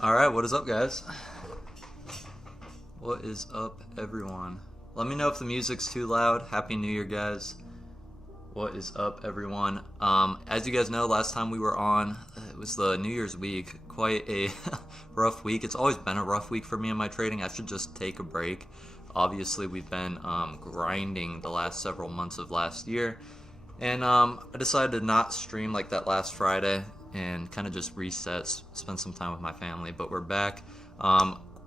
Alright, what is up, guys? What is up, everyone? Let me know if the music's too loud. Happy New Year, guys. What is up, everyone? As you guys know, last time we were on, it was the New Year's week. Quite a rough week. It's always been a rough week for me in my trading. I should just take a break. Obviously, we've been grinding the last several months of last year. And I decided to not stream like that last Friday and kind of just reset, spend some time with my family. But we're back.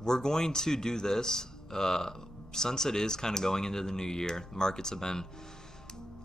We're going to do this since it is kind of going into the new year. The markets have been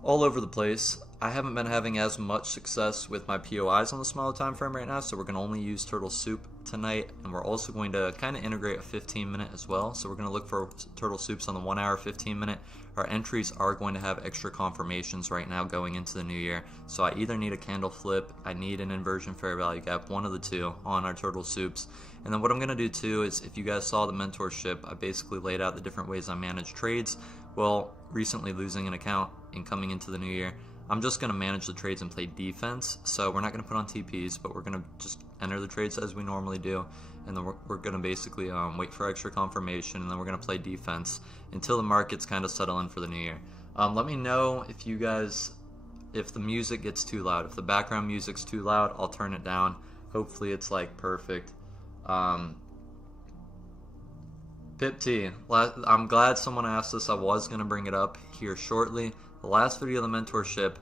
all over the place. I haven't been having as much success with my POIs on the smaller time frame right now, so we're going to only use Turtle Soup tonight, and we're also going to kind of integrate a 15-minute as well. So we're going to look for Turtle Soups on the 1 hour, 15-minute. Our entries are going to have extra confirmations right now going into the new year. So I either need a candle flip, I need an inversion fair value gap, one of the two on our Turtle Soups. And then what I'm going to do too is, if you guys saw the mentorship, I basically laid out the different ways I manage trades. Well, recently losing an account and coming into the new year, I'm just going to manage the trades and play defense. So we're not going to put on TPs, but we're going to just enter the trades as we normally do. And then we're going to basically wait for extra confirmation, and then we're going to play defense until the markets kind of settle in for the new year. Let me know if you guys, if the music gets too loud. If the background music's too loud, I'll turn it down. Hopefully it's like perfect. Pip T, I'm glad someone asked this. I was going to bring it up here shortly. The last video of the mentorship,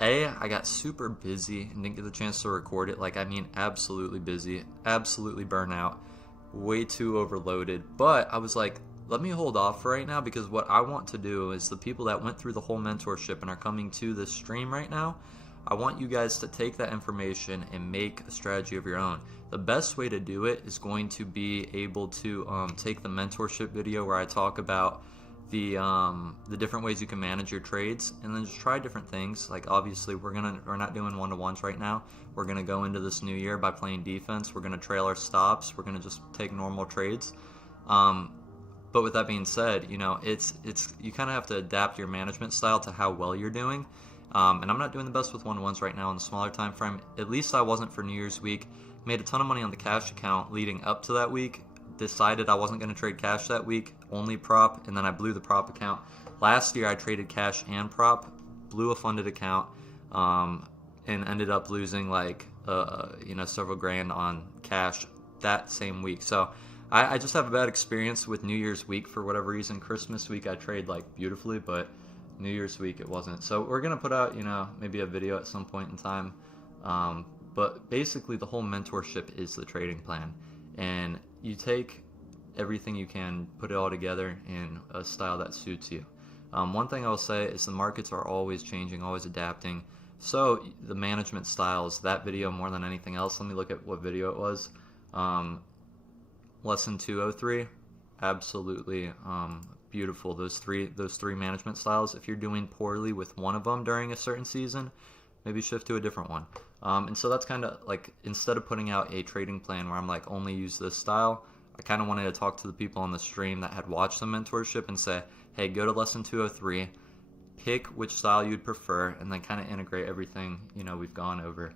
I got super busy and didn't get the chance to record it. Like, I mean, absolutely busy, absolutely burnout, way too overloaded. But I was like, let me hold off for right now, because what I want to do is the people that went through the whole mentorship and are coming to this stream right now, I want you guys to take that information and make a strategy of your own. The best way to do it is going to be able to take the mentorship video where I talk about the different ways you can manage your trades, and then just try different things. Like, obviously we're not doing one-to-ones right now. We're gonna go into this new year by playing defense. We're gonna trail our stops. We're gonna just take normal trades. But with that being said, you know, it's you kind of have to adapt your management style to how well you're doing. And I'm not doing the best with one-to-ones right now in the smaller time frame. At least I wasn't for New Year's week. Made a ton of money on the cash account leading up to that week. Decided I wasn't going to trade cash that week, only prop, and then I blew the prop account. Last year I traded cash and prop, blew a funded account, and ended up losing like several grand on cash that same week. So I just have a bad experience with New Year's week for whatever reason. Christmas week I trade like beautifully, but New Year's week it wasn't. So we're gonna put out maybe a video at some point in time. But basically the whole mentorship is the trading plan, and you take everything you can, put it all together in a style that suits you. One thing I'll say is the markets are always changing, always adapting. So the management styles, that video more than anything else, let me look at what video it was. Lesson 203, absolutely beautiful. Those three management styles. If you're doing poorly with one of them during a certain season, maybe shift to a different one. And so that's kind of like, instead of putting out a trading plan where I'm like, only use this style, I kind of wanted to talk to the people on the stream that had watched the mentorship and say, hey, go to lesson 203, pick which style you'd prefer, and then kind of integrate everything we've gone over.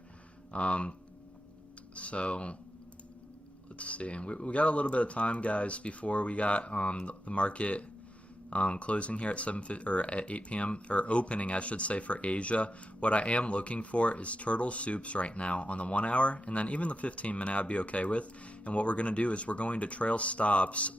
So let's see, we got a little bit of time, guys, before we got the market closing here at 8 p.m. or opening, I should say, for Asia. What I am looking for is Turtle Soups right now on the 1 hour, and then even the 15-minute I'd be okay with. And what we're going to do is we're going to trail stops,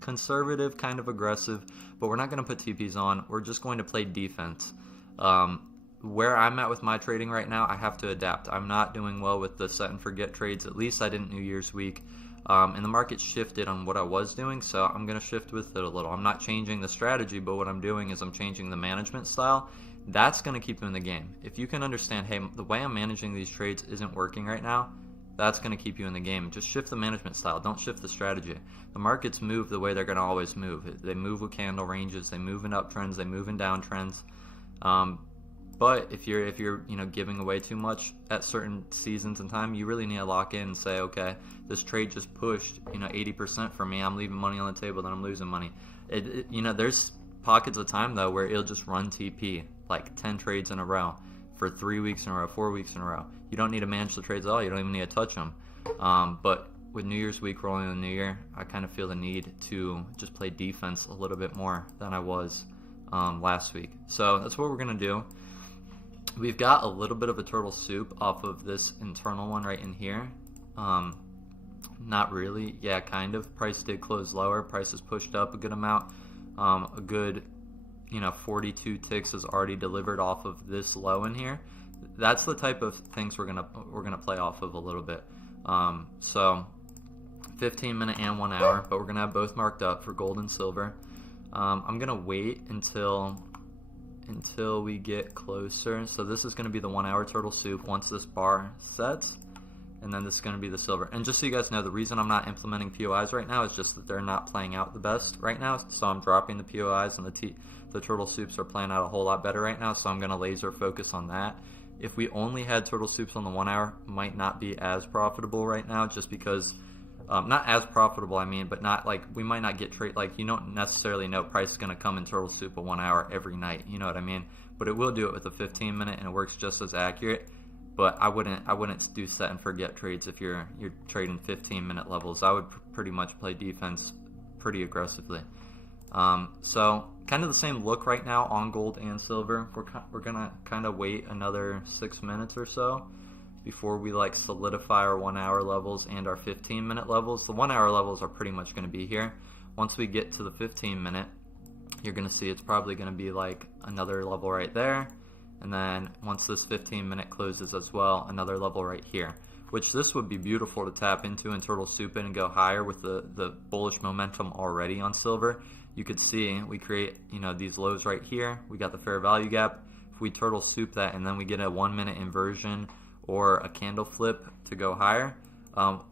conservative, kind of aggressive, but we're not going to put TPs on. We're just going to play defense. Where I'm at with my trading right now, I have to adapt. I'm not doing well with the set and forget trades. At least I didn't New Year's week. And the market shifted on what I was doing, so I'm going to shift with it a little. I'm not changing the strategy, but what I'm doing is I'm changing the management style. That's going to keep you in the game. If you can understand, hey, the way I'm managing these trades isn't working right now, that's going to keep you in the game. Just shift the management style. Don't shift the strategy. The markets move the way they're going to always move. They move with candle ranges. They move in uptrends. They move in downtrends. But if you're giving away too much at certain seasons and time, you really need to lock in and say, okay, this trade just pushed 80% for me. I'm leaving money on the table, then I'm losing money. There's pockets of time though where it'll just run TP like 10 trades in a row for 3 weeks in a row, 4 weeks in a row. You don't need to manage the trades at all. You don't even need to touch them. But with New Year's week rolling in the new year, I kind of feel the need to just play defense a little bit more than I was last week. So that's what we're going to do. We've got a little bit of a turtle soup off of this internal one right in here. Not really. Yeah, kind of. Price did close lower. Price has pushed up a good amount. A good, 42 ticks is already delivered off of this low in here. That's the type of things we're gonna play off of a little bit. So 15-minute and 1 hour, but we're gonna have both marked up for gold and silver. I'm gonna wait until we get closer. So this is gonna be the 1 hour turtle soup once this bar sets. And then this is going to be the silver. And just so you guys know, the reason I'm not implementing POIs right now is just that they're not playing out the best right now. So I'm dropping the POIs, and the turtle soups are playing out a whole lot better right now. So I'm going to laser focus on that. If we only had turtle soups on the 1 hour, might not be as profitable right now, just because not as profitable, I mean, but not like we might not get trade. Like, you don't necessarily know price is going to come in turtle soup at 1 hour every night. You know what I mean? But it will do it with a 15-minute, and it works just as accurate. But I wouldn't do set and forget trades if you're trading 15-minute levels. I would pretty much play defense pretty aggressively. So kind of the same look right now on gold and silver. We're gonna kind of wait another 6 minutes or so before we like solidify our 1 hour levels and our 15-minute levels. The 1 hour levels are pretty much going to be here. Once we get to the 15-minute, you're going to see it's probably going to be like another level right there. And then once this 15-minute closes as well, another level right here, which this would be beautiful to tap into and turtle soup in and go higher with the bullish momentum already on silver. You could see we create, these lows right here. We got the fair value gap. If we turtle soup that and then we get a 1 minute inversion or a candle flip to go higher,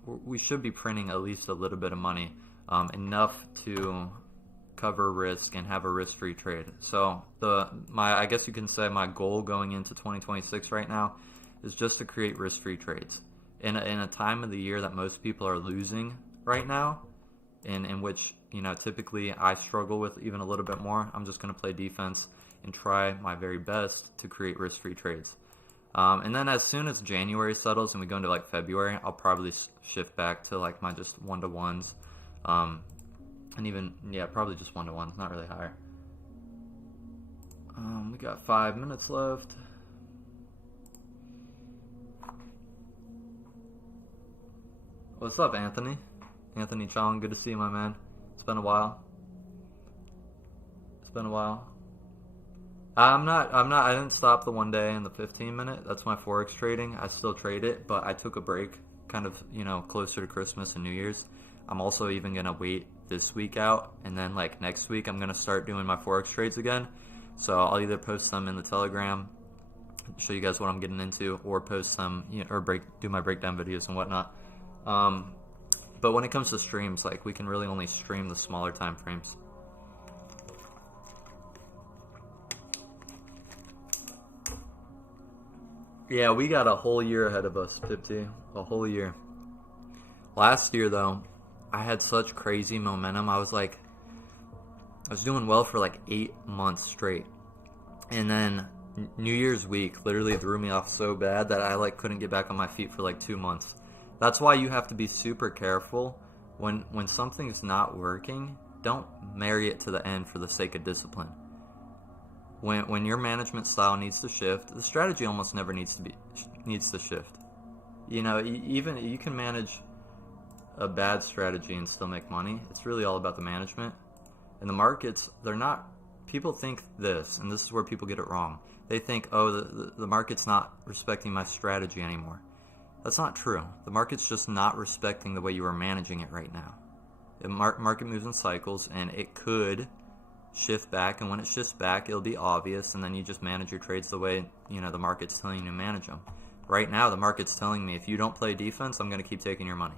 we should be printing at least a little bit of money, enough to cover risk and have a risk-free trade. So I guess you can say my goal going into 2026 right now is just to create risk-free trades in a time of the year that most people are losing right now, in which typically I struggle with even a little bit more. I'm just going to play defense and try my very best to create risk-free trades. And then as soon as January settles and we go into like February, I'll probably shift back to like my just 1-to-1s. And even, probably just 1-to-1s, not really higher. We got 5 minutes left. What's up, Anthony? Anthony Chong, good to see you, my man. It's been a while. I didn't stop the 1 day and the 15-minute. That's my Forex trading. I still trade it, but I took a break kind of, closer to Christmas and New Year's. I'm also even going to wait this week out, and then like next week I'm going to start doing my Forex trades again. So I'll either post them in the Telegram, show you guys what I'm getting into, or post them, or do my breakdown videos and whatnot. But when it comes to streams, like we can really only stream the smaller time frames. Yeah, we got a whole year ahead of us, Pipti. A whole year. Last year, though, I had such crazy momentum. I was doing well for like 8 months straight. And then New Year's week literally threw me off so bad that I like couldn't get back on my feet for like 2 months. That's why you have to be super careful when something's not working. Don't marry it to the end for the sake of discipline. When your management style needs to shift, the strategy almost never needs to shift. Even you can manage a bad strategy and still make money. It's really all about the management. And the markets, people think this, and this is where people get it wrong. They think, the market's not respecting my strategy anymore. That's not true. The market's just not respecting the way you are managing it right now. The market moves in cycles, and it could shift back, and when it shifts back, it'll be obvious, and then you just manage your trades the way, the market's telling you to manage them. Right now, the market's telling me, if you don't play defense, I'm going to keep taking your money.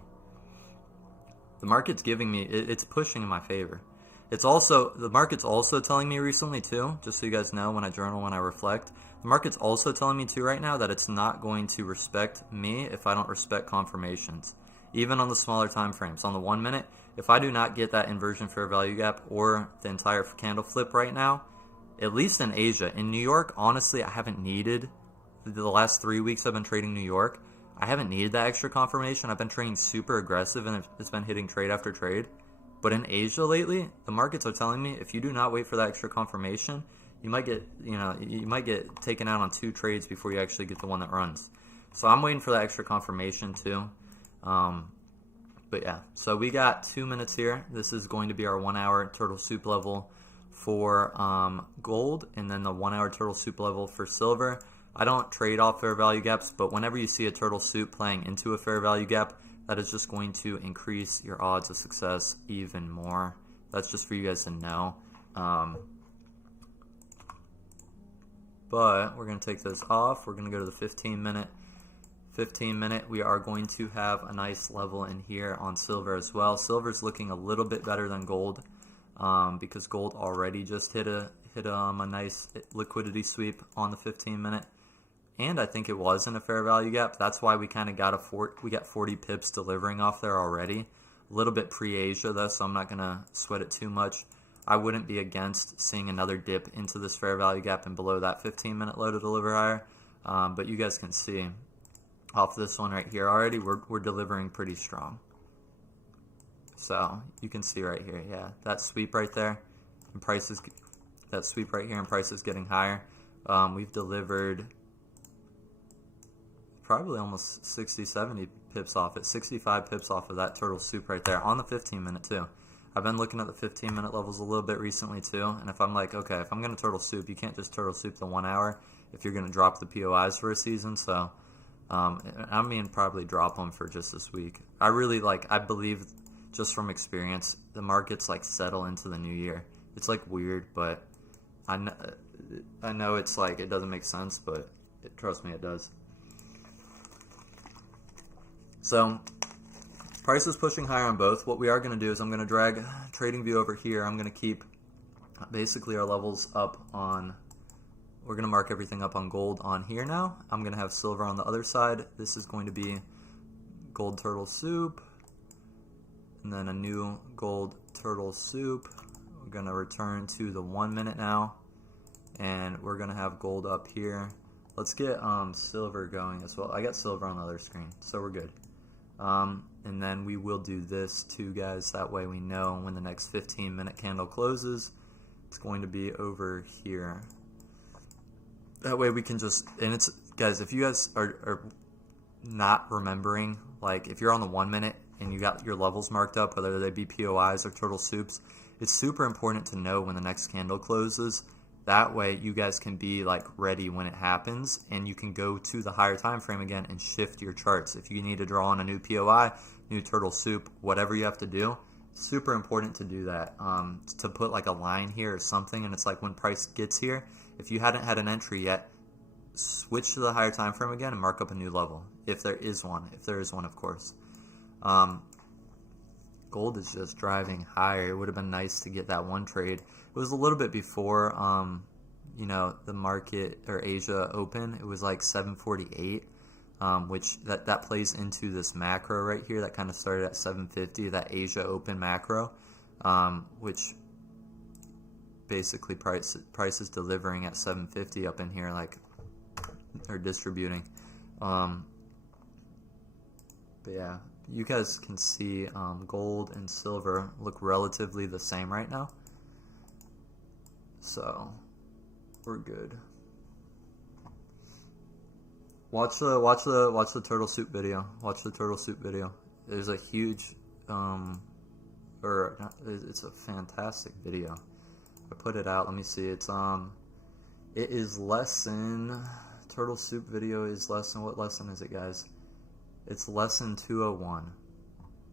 The market's giving me, it's pushing in my favor. The market's also telling me recently too, just so you guys know, when I journal, when I reflect, the market's also telling me too right now that it's not going to respect me if I don't respect confirmations. Even on the smaller time frames. On the 1 minute, if I do not get that inversion fair value gap or the entire candle flip right now, at least in Asia. In New York, honestly, I haven't needed, the last 3 weeks I've been trading New York, I haven't needed that extra confirmation. I've been trading super aggressive and it's been hitting trade after trade. But in Asia lately, the markets are telling me if you do not wait for that extra confirmation, you might get, you might get taken out on 2 trades before you actually get the one that runs. So I'm waiting for that extra confirmation too. But yeah, so we got 2 minutes here. This is going to be our 1 hour turtle soup level for gold, and then the 1 hour turtle soup level for silver. I don't trade off fair value gaps, but whenever you see a turtle soup playing into a fair value gap, that is just going to increase your odds of success even more. That's just for you guys to know. But we're going to take this off. We're going to go to the 15 minute. We are going to have a nice level in here on silver as well. Silver's looking a little bit better than gold because gold already just hit a nice liquidity sweep on the 15 minute. And I think it was in a fair value gap. That's why we kind of got we got 40 pips delivering off there already. A little bit pre-Asia though, so I'm not going to sweat it too much. I wouldn't be against seeing another dip into this fair value gap and below that 15 minute low to deliver higher. But you guys can see off this one right here already, we're delivering pretty strong. So you can see right here, yeah, that sweep right there, and prices, that sweep right here, and prices getting higher. We've delivered probably almost 60, 70 pips off it, 65 pips off of that turtle soup right there on the 15 minute too. I've been looking at the 15 minute levels a little bit recently too, and if I'm like, okay, if I'm going to turtle soup, you can't just turtle soup the 1 hour if you're going to drop the POIs for a season. So I mean, probably drop them for just this week. I believe just from experience, the markets like settle into the new year. It's like weird, but I know it's like, it doesn't make sense, but trust me, it does. So price is pushing higher on both. What we are going to do is I'm going to drag TradingView over here. I'm going to keep basically our levels up on, we're going to mark everything up on gold on here now. I'm going to have silver on the other side. This is going to be gold turtle soup, and then a new gold turtle soup. We're going to return to the 1 minute now, and we're going to have gold up here. Let's get silver going as well. I got silver on the other screen, so we're good. And then we will do this too, guys. That way we know when the next 15 minute candle closes, it's going to be over here. That way we can just, and it's, guys, if you guys are not remembering, like if you're on the 1 minute and you got your levels marked up, whether they be POIs or turtle soups, it's super important to know when the next candle closes. That way you guys can be like ready when it happens, and you can go to the higher time frame again and shift your charts. If you need to draw on a new POI, new turtle soup, whatever you have to do, super important to do that. To put like a line here or something, and it's like when price gets here, if you hadn't had an entry yet, switch to the higher time frame again and mark up a new level if there is one. If there is one, of course. Gold is just driving higher. It would have been nice to get that one trade. It was a little bit before, the market or Asia open. It was like 748, which that plays into this macro right here that kind of started at 750. That Asia open macro, which basically price is delivering at 750 up in here, like, or distributing. But yeah. You guys can see gold and silver look relatively the same right now, so we're good. Watch the turtle soup video. Watch the turtle soup video. There's a huge, it's a fantastic video. I put it out. Let me see. It is lesson. Turtle soup video is lesson. What lesson is it, guys? It's lesson 201.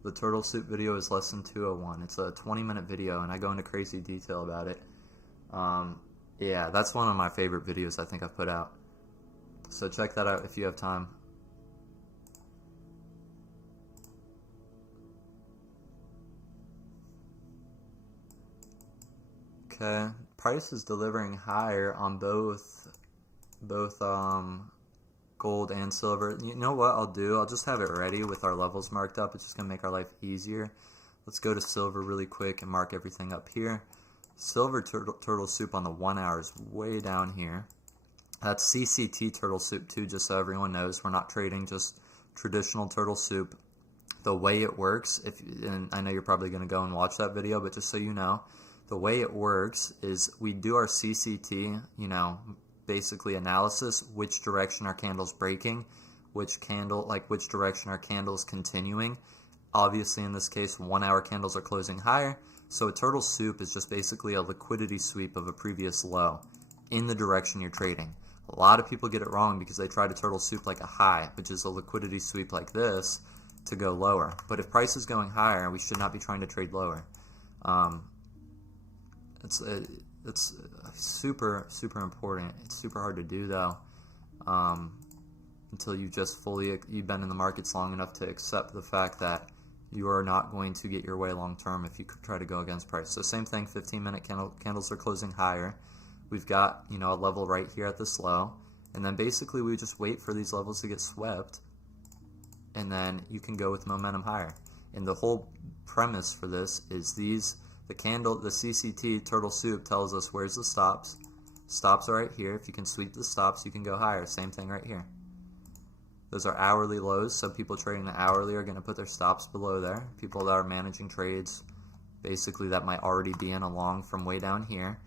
The turtle soup video is lesson 201. It's a 20-minute video, and I go into crazy detail about it. Yeah, that's one of my favorite videos I think I've put out. So check that out if you have time. Okay, price is delivering higher on both gold and silver. You know what I'll do? I'll just have it ready with our levels marked up. It's just going to make our life easier. Let's go to silver really quick and mark everything up here. Silver turtle soup on the 1 hour is way down here. That's CCT turtle soup too, just so everyone knows. We're not trading just traditional turtle soup, the way it works, and I know you're probably going to go and watch that video, but just so you know, the way it works is we do our CCT, basically analysis, which direction our candle's breaking, which direction our candle's continuing. Obviously, in this case, 1 hour candles are closing higher, so a turtle soup is just basically a liquidity sweep of a previous low in the direction you're trading. A lot of people get it wrong because they try to turtle soup like a high, which is a liquidity sweep like this, to go lower. But if price is going higher, we should not be trying to trade lower. It's super important. It's super hard to do though, until you've been in the markets long enough to accept the fact that you are not going to get your way long term if you try to go against price. So same thing, 15-minute candles are closing higher. We've got a level right here at this low, and then basically we just wait for these levels to get swept, and then you can go with momentum higher. And the whole premise for this is the CCT turtle soup tells us where's the stops. Stops are right here. If you can sweep the stops, you can go higher. Same thing right here. Those are hourly lows, so people trading the hourly are going to put their stops below there. People that are managing trades, basically that might already be in a long from way down here,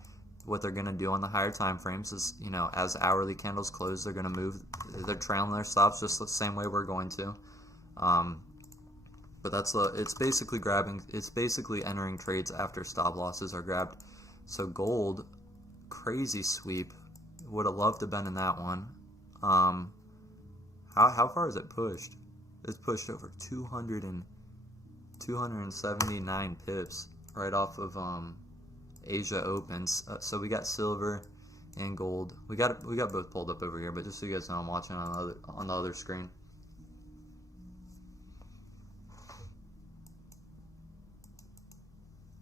what they're going to do on the higher time frames is, as hourly candles close, they're going to move, they're trailing their stops just the same way we're going to. But it's basically entering trades after stop losses are grabbed. So gold, crazy sweep, would have loved to have been in that one. How far is it pushed? It's pushed over 279 pips right off of Asia opens. So we got silver and gold. We got both pulled up over here, but just so you guys know, I'm watching on the other screen.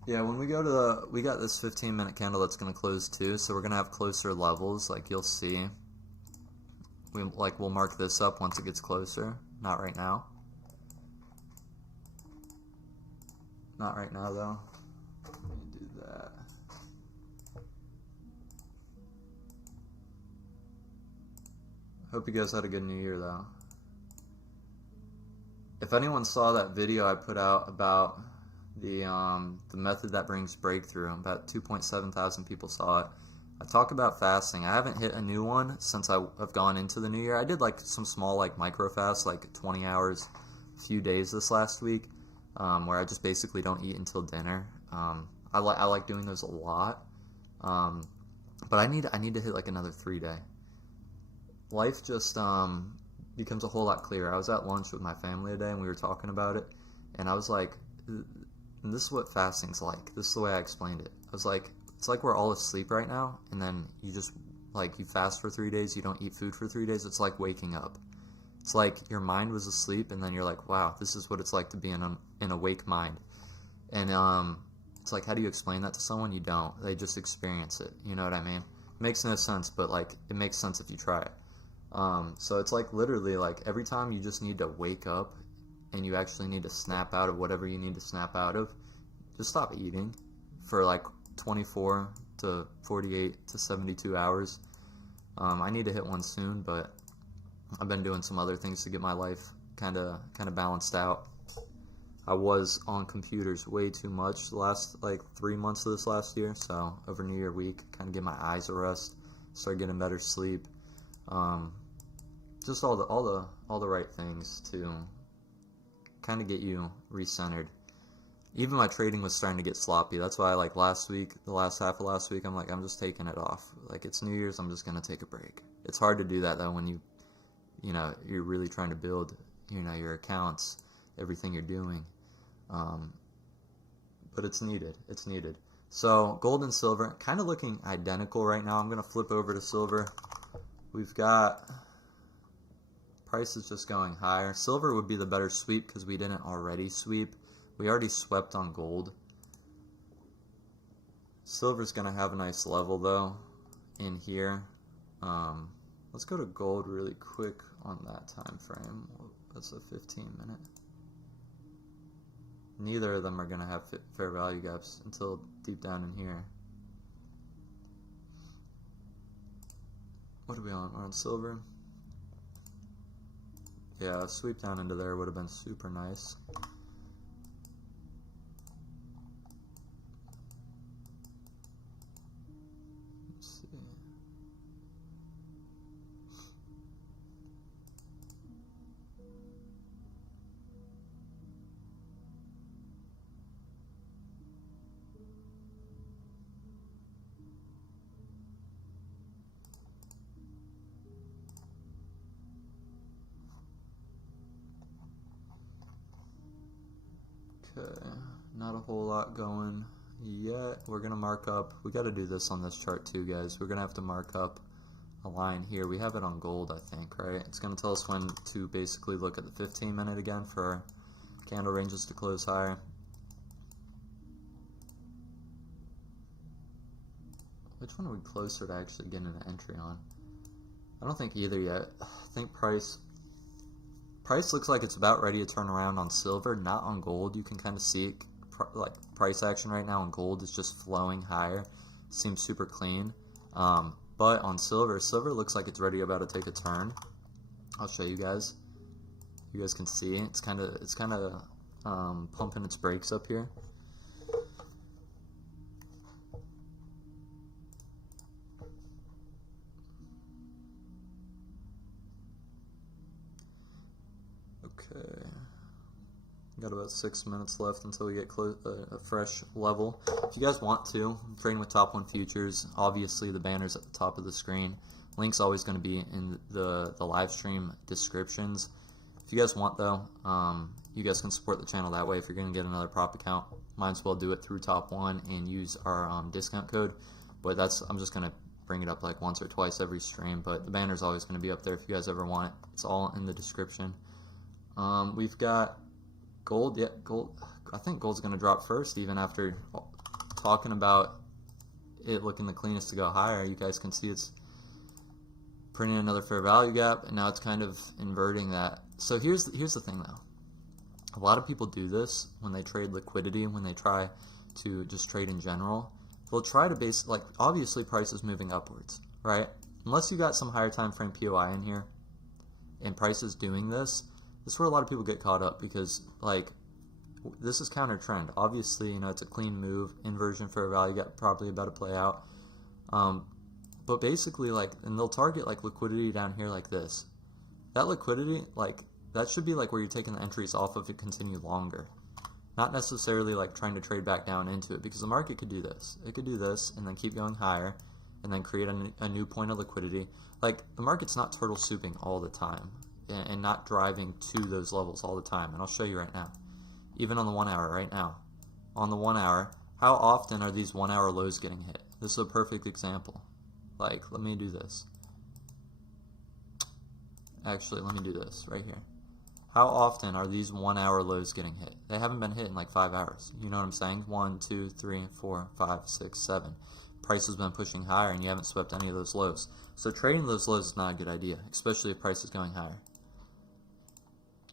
Yeah, when we go to we got this 15-minute candle that's going to close too, so we're going to have closer levels, like you'll see. We'll mark this up once it gets closer. Not right now. Not right now though. Let me do that. Hope you guys had a good New Year though. If anyone saw that video I put out about the method that brings breakthrough, about 2.7 thousand people saw it. I talk about fasting. I haven't hit a new one since I've gone into the new year. I did some small micro fasts, 20 hours, a few days this last week, where I just basically don't eat until dinner. I like doing those a lot, but I need to hit another 3-day. Life just becomes a whole lot clearer. I was at lunch with my family today and we were talking about it, and I was like, and this is what fasting's like. This is the way I explained it. I was like, it's like we're all asleep right now, and then you just, you fast for 3 days, you don't eat food for 3 days. It's like waking up. It's like your mind was asleep, and then you're like, wow, this is what it's like to be in an awake mind. And it's like, how do you explain that to someone? You don't. They just experience it. You know what I mean? It makes no sense, but it makes sense if you try it. So it's literally every time you just need to wake up and you actually need to snap out of whatever you need to snap out of, just stop eating for 24 to 48 to 72 hours. I need to hit one soon, but I've been doing some other things to get my life kind of balanced out. I was on computers way too much the last 3 months of this last year, so over New Year week, kind of get my eyes a rest, start getting better sleep, just all the right things to kind of get you recentered. Even my trading was starting to get sloppy. That's why last week, the last half of last week, I'm just taking it off. It's New Year's, I'm just gonna take a break. It's hard to do that though when you're really trying to build your accounts, everything you're doing. But it's needed. It's needed. So gold and silver kind of looking identical right now. I'm gonna flip over to silver. We've got prices just going higher. Silver would be the better sweep because we didn't already sweep. We already swept on gold. Silver's going to have a nice level though in here. Let's go to gold really quick on that time frame. That's a 15-minute. Neither of them are going to have fair value gaps until deep down in here. What are we on? We're on silver. Yeah, a sweep down into there would have been super nice. Let's see. Okay, not a whole lot going yet. We're gonna mark up. We got to do this on this chart too, guys. We're gonna have to mark up a line here. We have it on gold, I think, right? It's gonna tell us when to basically look at the 15-minute again for our candle ranges to close higher. Which one are we closer to actually getting an entry on? I don't think either yet. I think price looks like it's about ready to turn around on silver, not on gold. You can kind of see it, like price action right now on gold is just flowing higher. Seems super clean. But on silver looks like it's ready about to take a turn. I'll show you guys. You guys can see it's kind of pumping its brakes up here. Okay, got about 6 minutes left until we get a fresh level. If you guys want to trade with Top 1 futures, obviously the banner's at the top of the screen. Link's always going to be in the live stream descriptions. If you guys want though, you guys can support the channel that way. If you're going to get another prop account, might as well do it through Top 1 and use our discount code. But I'm just going to bring it up like once or twice every stream. But the banner's always going to be up there if you guys ever want it. It's all in the description. We've got gold. Yeah, gold. I think gold's going to drop first, even after talking about it looking the cleanest to go higher. You guys can see it's printing another fair value gap, and now it's kind of inverting that. So here's the thing though. A lot of people do this when they trade liquidity and when they try to just trade in general. They'll try to like obviously price is moving upwards, right? Unless you got some higher time frame POI in here and price is doing this. This is where a lot of people get caught up because, like, this is counter trend. Obviously, you know, it's a clean move, inversion for a value gap probably about to play out. But basically, like, and they'll target, like, liquidity down here like this. That liquidity, like, that should be, like, where you're taking the entries off of it continue longer. Not necessarily, like, trying to trade back down into it because the market could do this. It could do this and then keep going higher and then create a new point of liquidity. Like, the market's not turtle souping all the time. And not driving to those levels all the time. And I'll show you right now. Even on the 1 hour right now. On the 1 hour, how often are these 1 hour lows getting hit? This is a perfect example. Like, let me do this. Actually, let me do this right here. How often are these 1 hour lows getting hit? They haven't been hit in like 5 hours. You know what I'm saying? 1, 2, 3, 4, 5, 6, 7. Price has been pushing higher and you haven't swept any of those lows. So trading those lows is not a good idea, especially if price is going higher.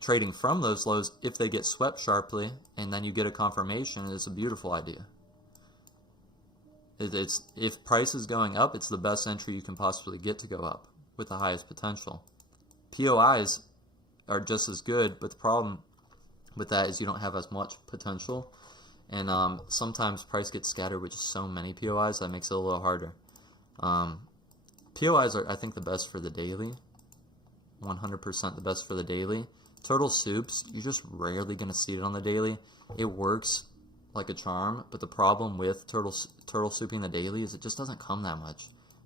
Trading from those lows, if they get swept sharply and then you get a confirmation, is a beautiful idea. If price is going up, it's the best entry you can possibly get to go up with the highest potential. POIs are just as good, but the problem with that is you don't have as much potential. And sometimes price gets scattered with just so many POIs that makes it a little harder. POIs are, I think, the best for the daily. 100% the best for the daily. Turtle soups, you're just rarely going to see it on the daily. It works like a charm, but the problem with turtle souping the daily is it just doesn't come that much.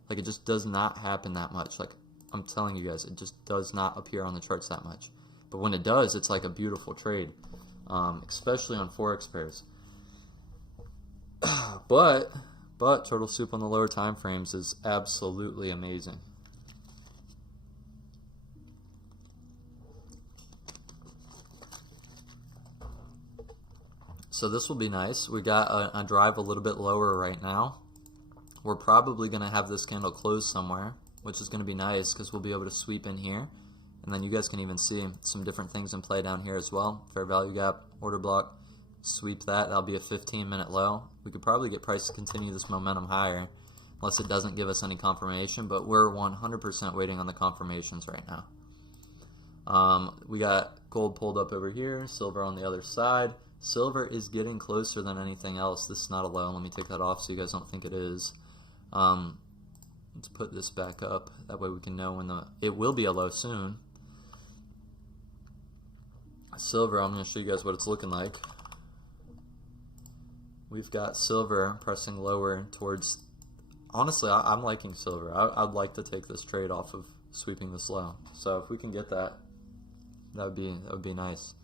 Like, it just does not happen that much. Like, I'm telling you guys, it just does not appear on the charts that much. But when it does, it's like a beautiful trade, especially on Forex pairs. But turtle soup on the lower time frames is absolutely amazing. So this will be nice. We got a drive a little bit lower right now. We're probably going to have this candle close somewhere, which is going to be nice because we'll be able to sweep in here. And then you guys can even see some different things in play down here as well. Fair value gap, order block, sweep that. That'll be a 15-minute low. We could probably get price to continue this momentum higher unless it doesn't give us any confirmation, but we're 100% waiting on the confirmations right now. We got gold pulled up over here, silver on the other side. Silver is getting closer than anything else. This is not a low. Let me take that off so you guys don't think it is. Let's put this back up. That way we can know when it will be a low soon. Silver, I'm going to show you guys what it's looking like. We've got silver pressing lower towards... Honestly, I'm liking silver. I'd like to take this trade off of sweeping this low. So if we can get that, that would be nice.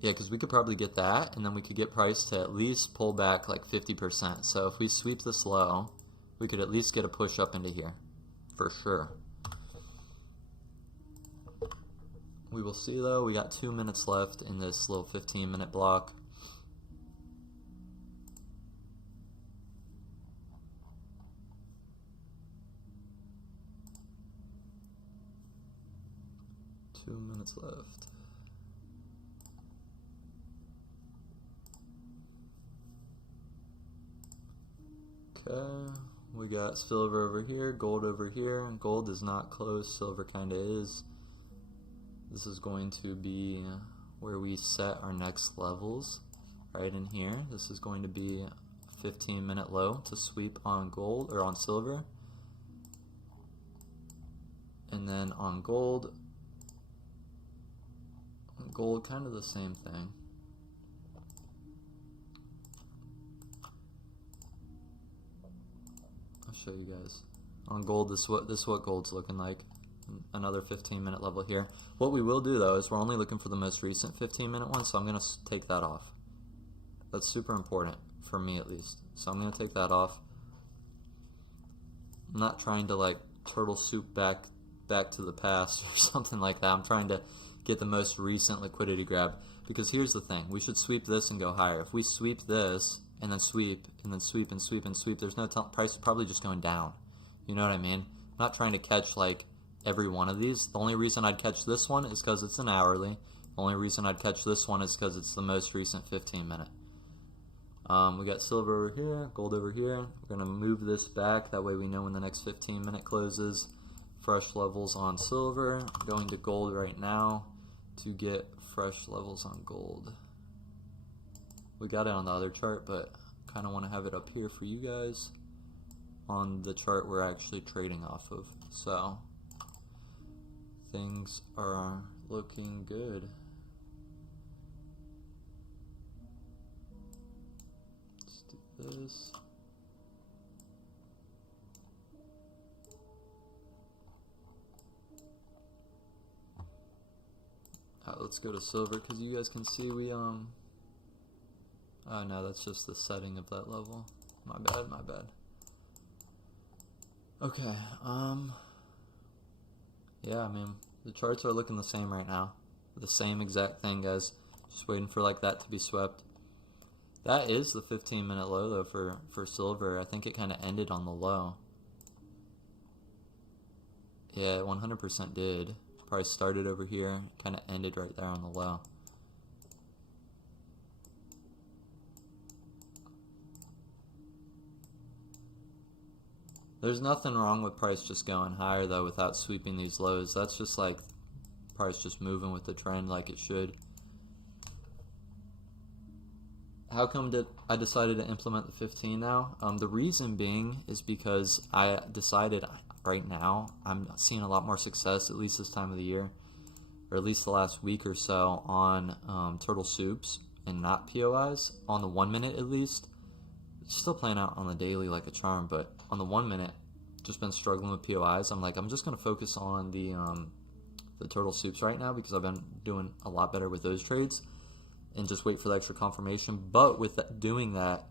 Yeah, because we could probably get that, and then we could get price to at least pull back like 50%. So if we sweep this low, we could at least get a push up into here, for sure. We will see though. We got 2 minutes left in this little 15-minute block. Two minutes left. Okay, we got silver over here, gold over here. Gold is not close, silver kind of is. This is going to be where we set our next levels, right in here. This is going to be a 15-minute low to sweep on gold, or on silver. And then on gold, kind of the same thing. I'll show you guys. On gold, this is what gold's looking like. Another 15-minute level here. What we will do though is we're only looking for the most recent 15-minute one, so I'm going to take that off. That's super important for me at least. So I'm going to take that off. I'm not trying to like turtle soup back to the past or something like that. I'm trying to get the most recent liquidity grab, because here's the thing, we should sweep this and go higher. If we sweep this and then sweep and then sweep and sweep and sweep, there's no price is probably just going down. You know what I mean? I'm not trying to catch like every one of these. The only reason I'd catch this one is because it's an hourly. The only reason I'd catch this one is because it's the most recent 15-minute. We got silver over here, gold over here. We're going to move this back, that way we know when the next 15-minute closes. Fresh levels on silver, going to gold right now to get fresh levels on gold. We got it on the other chart, but kind of want to have it up here for you guys on the chart we're actually trading off of. So things are looking good. Let's do this. Let's go to silver, because you guys can see we oh no, that's just the setting of that level. My bad. Okay, yeah, I mean, the charts are looking the same right now. The same exact thing, guys. Just waiting for like that to be swept. That is the 15-minute low though for silver. I think it kind of ended on the low. Yeah, it 100% did. Price started over here, kind of ended right there on the low. There's nothing wrong with price just going higher though without sweeping these lows. That's just like price just moving with the trend like it should. How come did I decided to implement the 15 now? The reason being is because I decided right now I'm seeing a lot more success, at least this time of the year, or at least the last week or so, on turtle soups and not POIs. On the 1 minute at least. It's still playing out on the daily like a charm, but on the 1 minute, just been struggling with POIs. I'm like, I'm just going to focus on the turtle soups right now, because I've been doing a lot better with those trades, and just wait for the extra confirmation. But with doing that,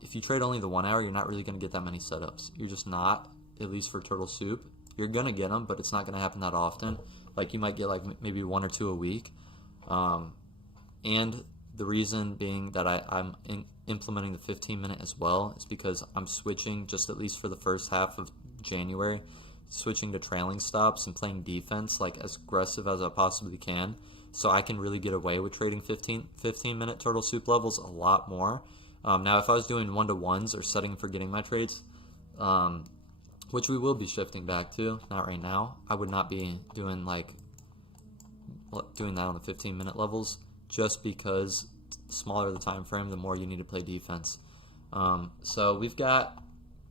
if you trade only the 1 hour, you're not really going to get that many setups. You're just not, at least for turtle soup. You're going to get them, but it's not going to happen that often. Like, you might get like maybe 1 or 2 a week. And the reason being that I'm implementing the 15-minute as well is because I'm switching, just at least for the first half of January, switching to trailing stops and playing defense like as aggressive as I possibly can, so I can really get away with trading 15-minute turtle soup levels a lot more. Now if I was doing 1-to-1s or setting for getting my trades, which we will be shifting back to, not right now. I would not be doing that on the 15-minute levels, just because the smaller the time frame, the more you need to play defense. So we've got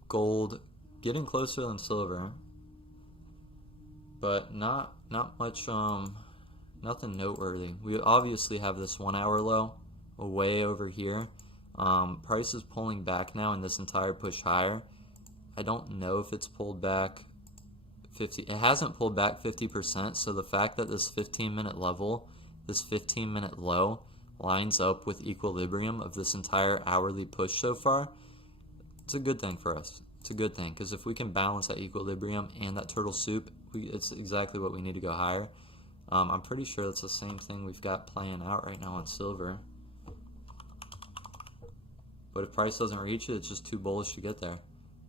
gold getting closer than silver, but not much, nothing noteworthy. We obviously have this 1 hour low way over here. Price is pulling back now in this entire push higher. I don't know if it's pulled back 50. It hasn't pulled back 50%, so the fact that this 15-minute level, this 15-minute low, lines up with equilibrium of this entire hourly push so far, it's a good thing for us. It's a good thing, because if we can balance that equilibrium and that turtle soup, it's exactly what we need to go higher. I'm pretty sure that's the same thing we've got playing out right now on silver. But if price doesn't reach it, it's just too bullish to get there.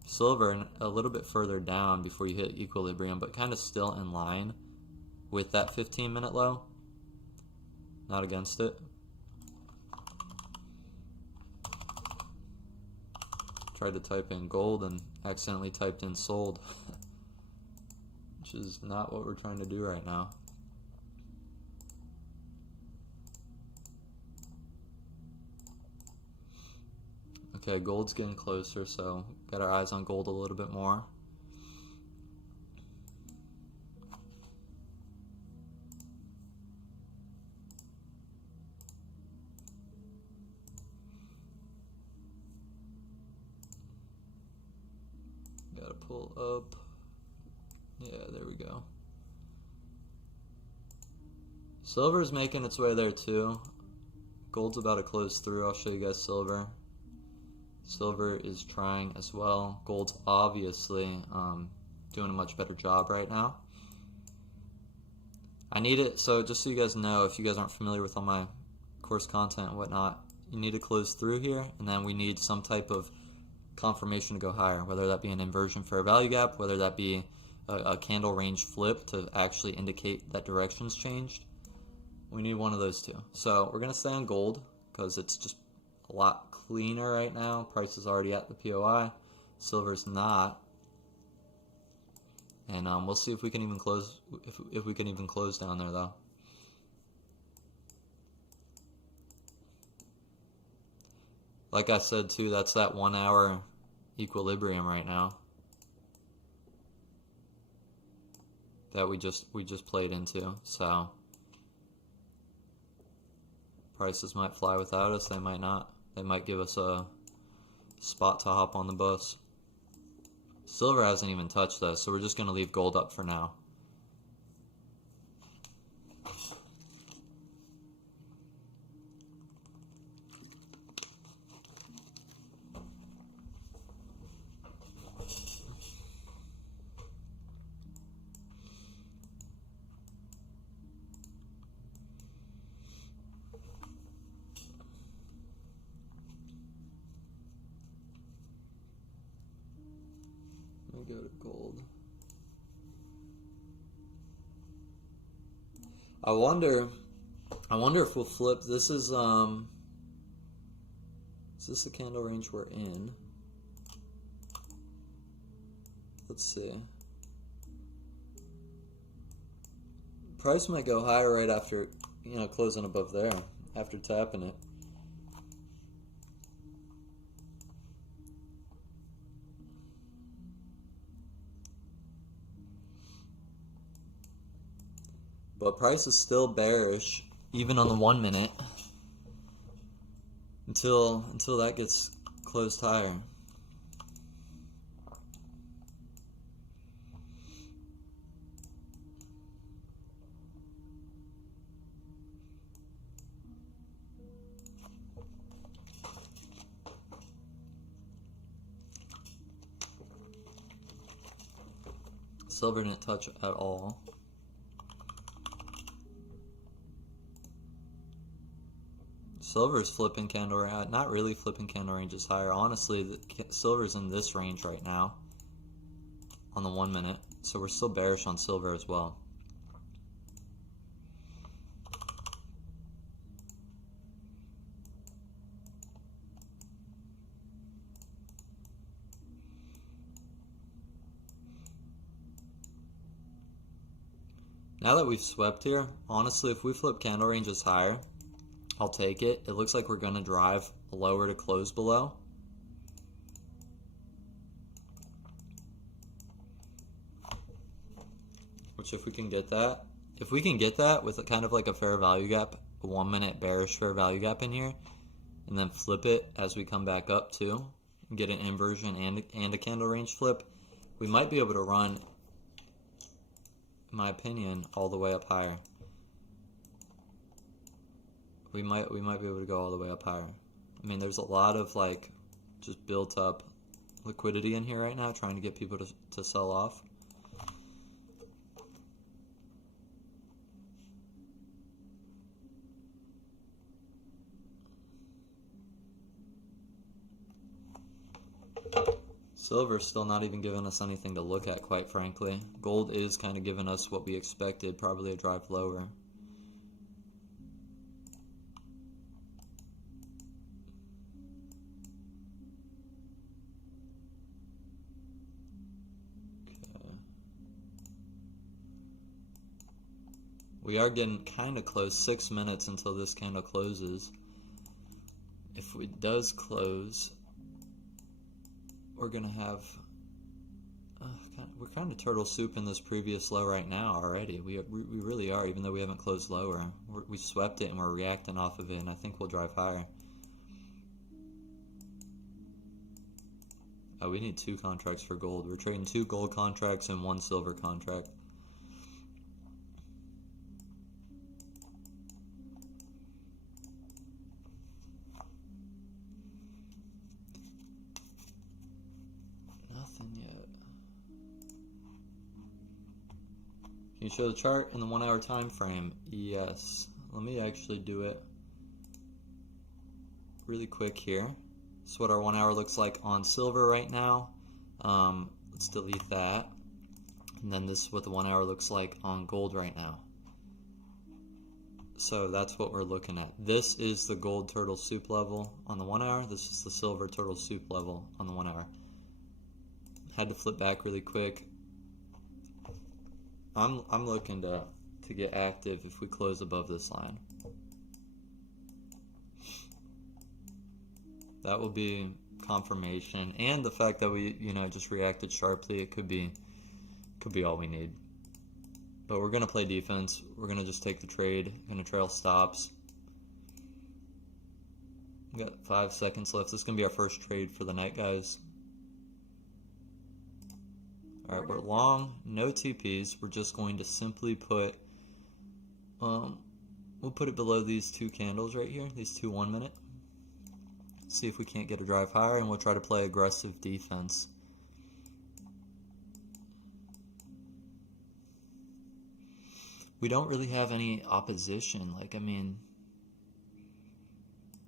Silver a little bit further down before you hit equilibrium, but kind of still in line with that 15-minute low. Not against it. Tried to type in gold and accidentally typed in sold, which is not what we're trying to do right now. Okay, gold's getting closer, so got our eyes on gold a little bit more. Gotta pull up. Yeah, there we go. Silver's making its way there too. Gold's about to close through. I'll show you guys silver. Silver is trying as well. Gold's obviously doing a much better job right now. I need it, so just so you guys know, if you guys aren't familiar with all my course content and whatnot, you need to close through here, and then we need some type of confirmation to go higher, whether that be an inversion fair value gap, whether that be a candle range flip to actually indicate that direction's changed. We need one of those two. So we're going to stay on gold because it's just a lot cleaner right now. Price is already at the POI. Silver's not. And we'll see if we can even close, if we can even close down there though. Like I said too, that's that 1 hour equilibrium right now that we just played into. So prices might fly without us, they might not. They might give us a spot to hop on the bus. Silver hasn't even touched us, so we're just going to leave gold up for now. Go to gold. I wonder if we'll flip. This is this the candle range we're in? Let's see. Price might go higher right after, closing above there, after tapping it. But price is still bearish, even on the 1 minute, until that gets closed higher. Silver didn't touch at all. Silver's flipping candle range, not really flipping candle ranges higher. Honestly, silver's in this range right now on the 1 minute, so we're still bearish on silver as well. Now that we've swept here, honestly, if we flip candle ranges higher, I'll take it. It looks like we're going to drive lower to close below. Which if we can get that with a kind of like a fair value gap, a 1 minute bearish fair value gap in here, and then flip it as we come back up too, and get an inversion and a candle range flip, we might be able to run, in my opinion, all the way up higher. We might be able to go all the way up higher. I mean, there's a lot of like just built up liquidity in here right now, trying to get people to sell off. Silver's still not even giving us anything to look at, quite frankly. Gold is kind of giving us what we expected, probably a drive lower. Okay. We are getting kind of close, 6 minutes until this candle closes. If it does close, we're gonna have we're kind of turtle soup in this previous low right now already. We really are, even though we haven't closed lower. We swept it and we're reacting off of it, and I think we'll drive higher. Oh, we need 2 contracts for gold. We're trading 2 gold contracts and 1 silver contract. Can you show the chart in the 1 hour time frame? Yes. Let me actually do it really quick here. This is what our 1 hour looks like on silver right now. Let's delete that. And then this is what the 1 hour looks like on gold right now. So that's what we're looking at. This is the gold turtle soup level on the 1 hour. This is the silver turtle soup level on the 1 hour. Had to flip back really quick. I'm looking to get active if we close above this line. That will be confirmation, and the fact that we just reacted sharply. It could be all we need. But we're gonna play defense. We're gonna just take the trade. Gonna trail stops. We got 5 seconds left. This is gonna be our first trade for the night, guys. Alright, we're long, no TPs. We're just going to simply put, we'll put it below these 2 candles right here, these 2 1 minute. See if we can't get a drive higher, and we'll try to play aggressive defense. We don't really have any opposition. Like, I mean,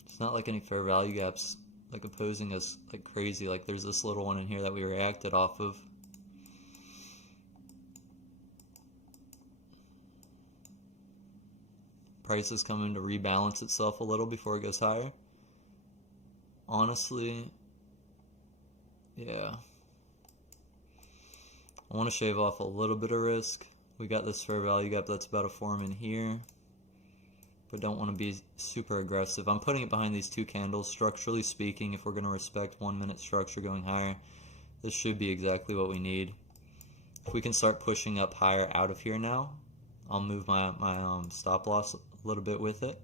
it's not like any fair value gaps like opposing us like crazy. Like, there's this little one in here that we reacted off of. Price is coming to rebalance itself a little before it goes higher. Honestly, yeah. I want to shave off a little bit of risk. We got this fair value gap that's about to form in here, but don't want to be super aggressive. I'm putting it behind these 2 candles. Structurally speaking, if we're going to respect 1 minute structure going higher, this should be exactly what we need. If we can start pushing up higher out of here now, I'll move my stop loss a little bit with it.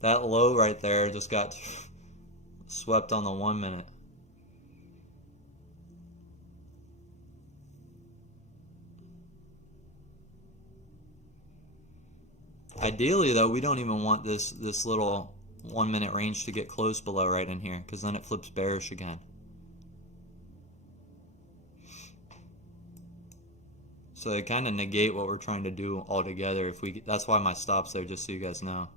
That low right there just got swept on the 1 minute. Ideally, though, we don't even want this little 1 minute range to get close below right in here, because then it flips bearish again. So they kind of negate what we're trying to do altogether. That's why my stop's there, just so you guys know.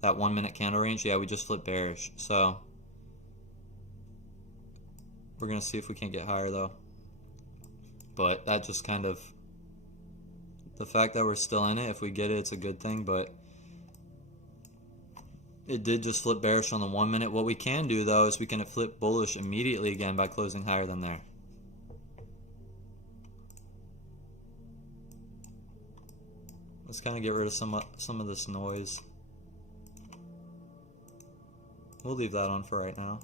That 1 minute candle range, yeah, we just flipped bearish. So We're gonna see if we can't get higher though. But that just kind of, the fact that we're still in it, if we get it, it's a good thing, but it did just flip bearish on the 1 minute. What we can do though is we can flip bullish immediately again by closing higher than there. Let's kind of get rid of some of this noise. We'll leave that on for right now.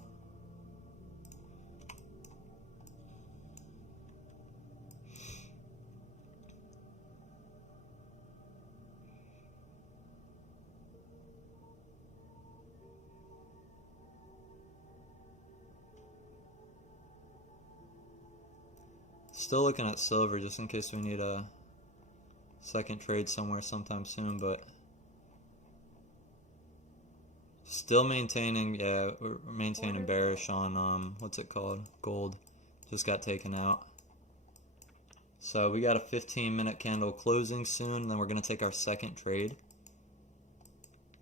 Still looking at silver just in case we need a second trade somewhere sometime soon, but still maintaining, yeah, we're maintaining bearish on, what's it called? Gold. Just got taken out. So we got a 15-minute candle closing soon, then we're going to take our second trade.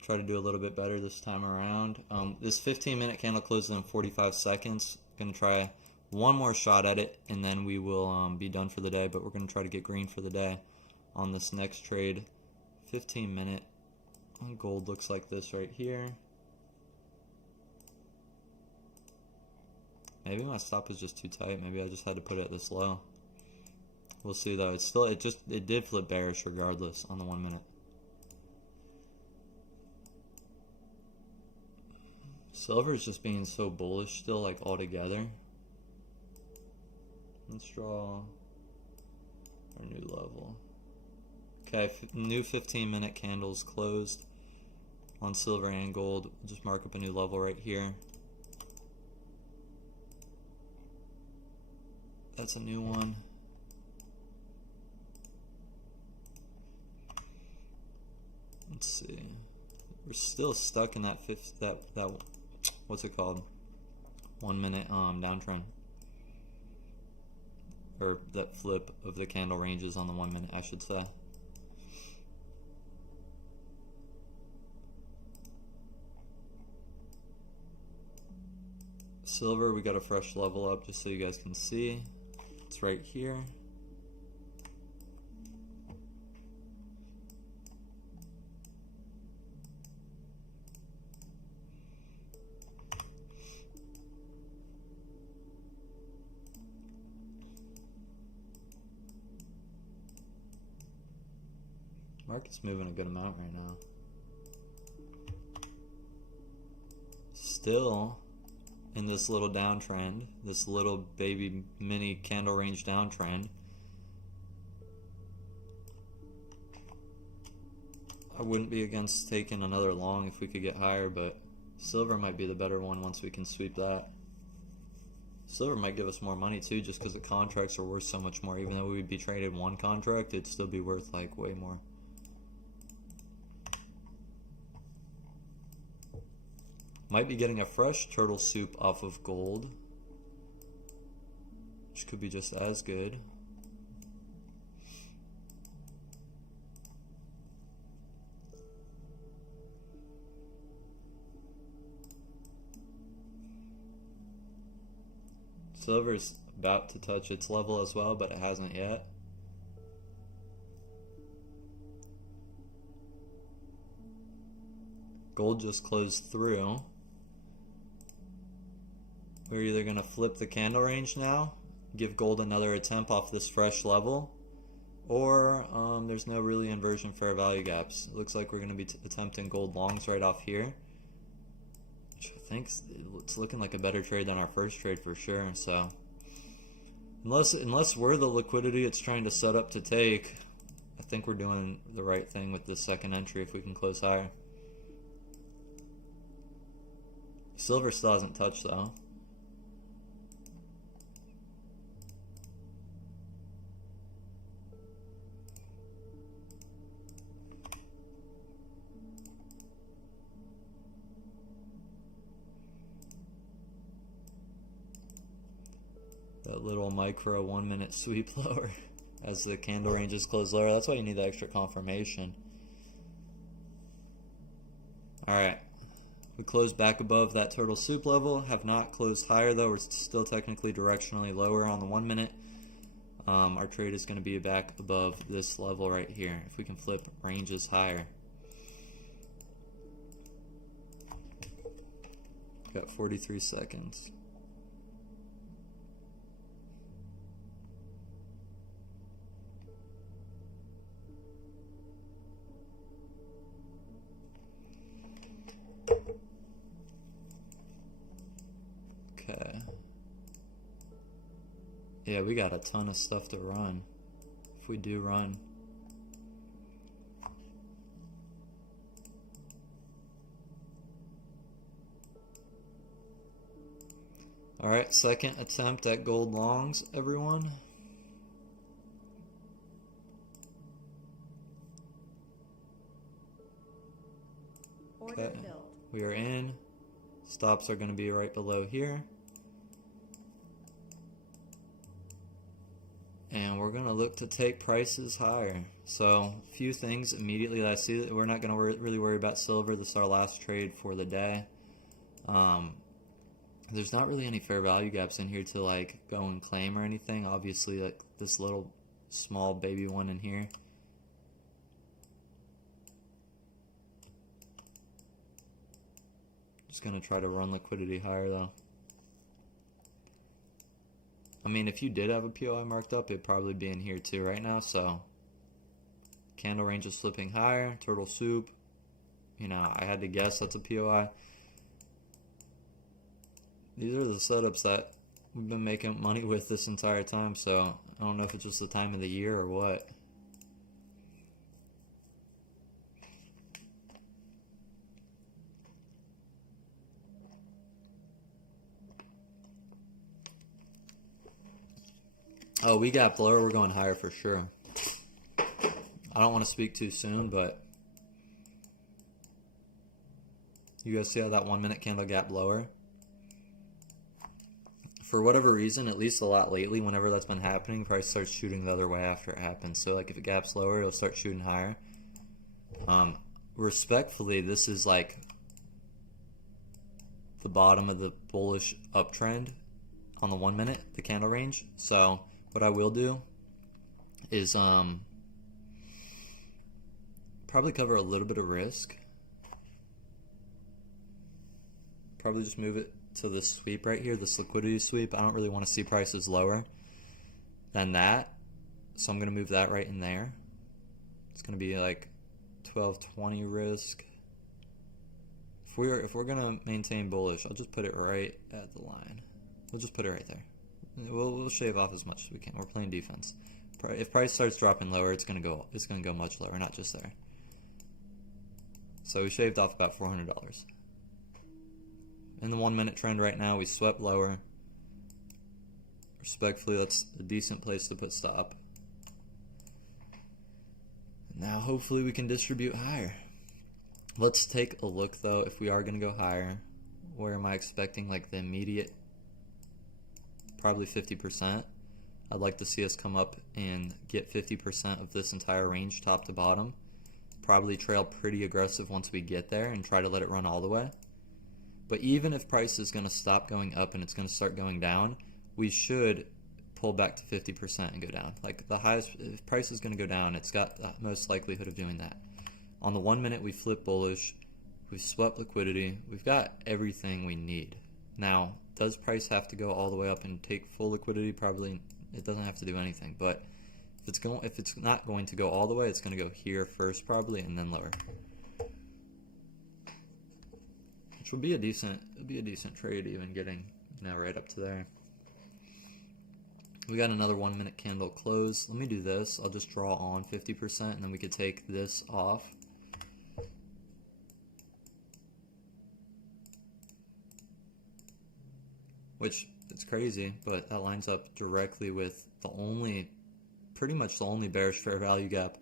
Try to do a little bit better this time around. This 15-minute candle closes in 45 seconds. Going to try one more shot at it, and then we will be done for the day, but we're going to try to get green for the day on this next trade. 15-minute on gold looks like this right here. Maybe my stop was just too tight. Maybe I just had to put it this low. We'll see though. It's still, it did flip bearish regardless on the 1 minute. Silver is just being so bullish still, like altogether. Let's draw our new level. Okay, new 15-minute candles closed on silver and gold. We'll just mark up a new level right here. That's a new one. Let's see. We're still stuck in that what's it called? 1 minute downtrend. Or that flip of the candle ranges on the 1 minute, I should say. Silver, we got a fresh level up just so you guys can see. It's right here. Market's moving a good amount right now. Still in this little downtrend, this little baby mini candle range downtrend. I wouldn't be against taking another long if we could get higher, but silver might be the better one once we can sweep that. Silver might give us more money too, just because the contracts are worth so much more. Even though we would be traded one contract, it'd still be worth like way more. Might be getting a fresh turtle soup off of gold, which could be just as good. Silver's about to touch its level as well, but it hasn't yet. Gold just closed through. We're either going to flip the candle range now, give gold another attempt off this fresh level, or there's no really inversion fair value gaps. It looks like we're going to be attempting gold longs right off here, which I think it's looking like a better trade than our first trade for sure. So unless we're the liquidity it's trying to set up to take, I think we're doing the right thing with this second entry if we can close higher. Silver still hasn't touched though. That little micro 1 minute sweep lower as the candle ranges close lower. That's why you need the extra confirmation. Alright. We closed back above that turtle soup level, have not closed higher though. We're still technically directionally lower on the 1 minute. Our trade is going to be back above this level right here. If we can flip ranges higher. Got 43 seconds. Okay. Yeah, we got a ton of stuff to run. If we do run. Alright, second attempt at gold longs, everyone. Okay, we are in. Stops are going to be right below here. And we're going to look to take prices higher. So, a few things immediately that I see. That we're not going to really worry about silver. This is our last trade for the day. There's not really any fair value gaps in here to like go and claim or anything. Obviously, like this little small baby one in here. Just going to try to run liquidity higher though. I mean, if you did have a POI marked up, it'd probably be in here too right now. So, candle range is flipping higher. Turtle soup. You know, I had to guess that's a POI. These are the setups that we've been making money with this entire time. So, I don't know if it's just the time of the year or what. Oh, we got lower. We're going higher for sure. I don't want to speak too soon, but you guys see how that 1 minute candle gap lower? For whatever reason, at least a lot lately, whenever that's been happening, price starts shooting the other way after it happens. So like if it gaps lower, it'll start shooting higher. Respectfully, this is like the bottom of the bullish uptrend on the 1 minute, the candle range. So what I will do is probably cover a little bit of risk. Probably just move it to this sweep right here, this liquidity sweep. I don't really want to see prices lower than that, so I'm going to move that right in there. It's going to be like 1220 risk. If we're going to maintain bullish, I'll just put it right at the line. We'll just put it right there. We'll shave off as much as we can. We're playing defense. If price starts dropping lower, it's going to go much lower, not just there. So we shaved off about $400. In the 1 minute trend right now, we swept lower. Respectfully, that's a decent place to put stop. Now hopefully we can distribute higher. Let's take a look though, if we are going to go higher. Where am I expecting like the immediate? Probably 50%. I'd like to see us come up and get 50% of this entire range top to bottom. Probably trail pretty aggressive once we get there and try to let it run all the way. But even if price is going to stop going up and it's going to start going down, we should pull back to 50% and go down. Like the highest, if price is going to go down, it's got the most likelihood of doing that. On the 1 minute, we flip bullish. We've swept liquidity. We've got everything we need. Now, does price have to go all the way up and take full liquidity? Probably. It doesn't have to do anything. But if it's not going to go all the way, it's going to go here first probably and then lower. Which will be a decent trade, even getting right up to there. We got another 1 minute candle close. Let me do this. I'll just draw on 50% and then we could take this off. Which, it's crazy, but that lines up directly with pretty much the only bearish fair value gap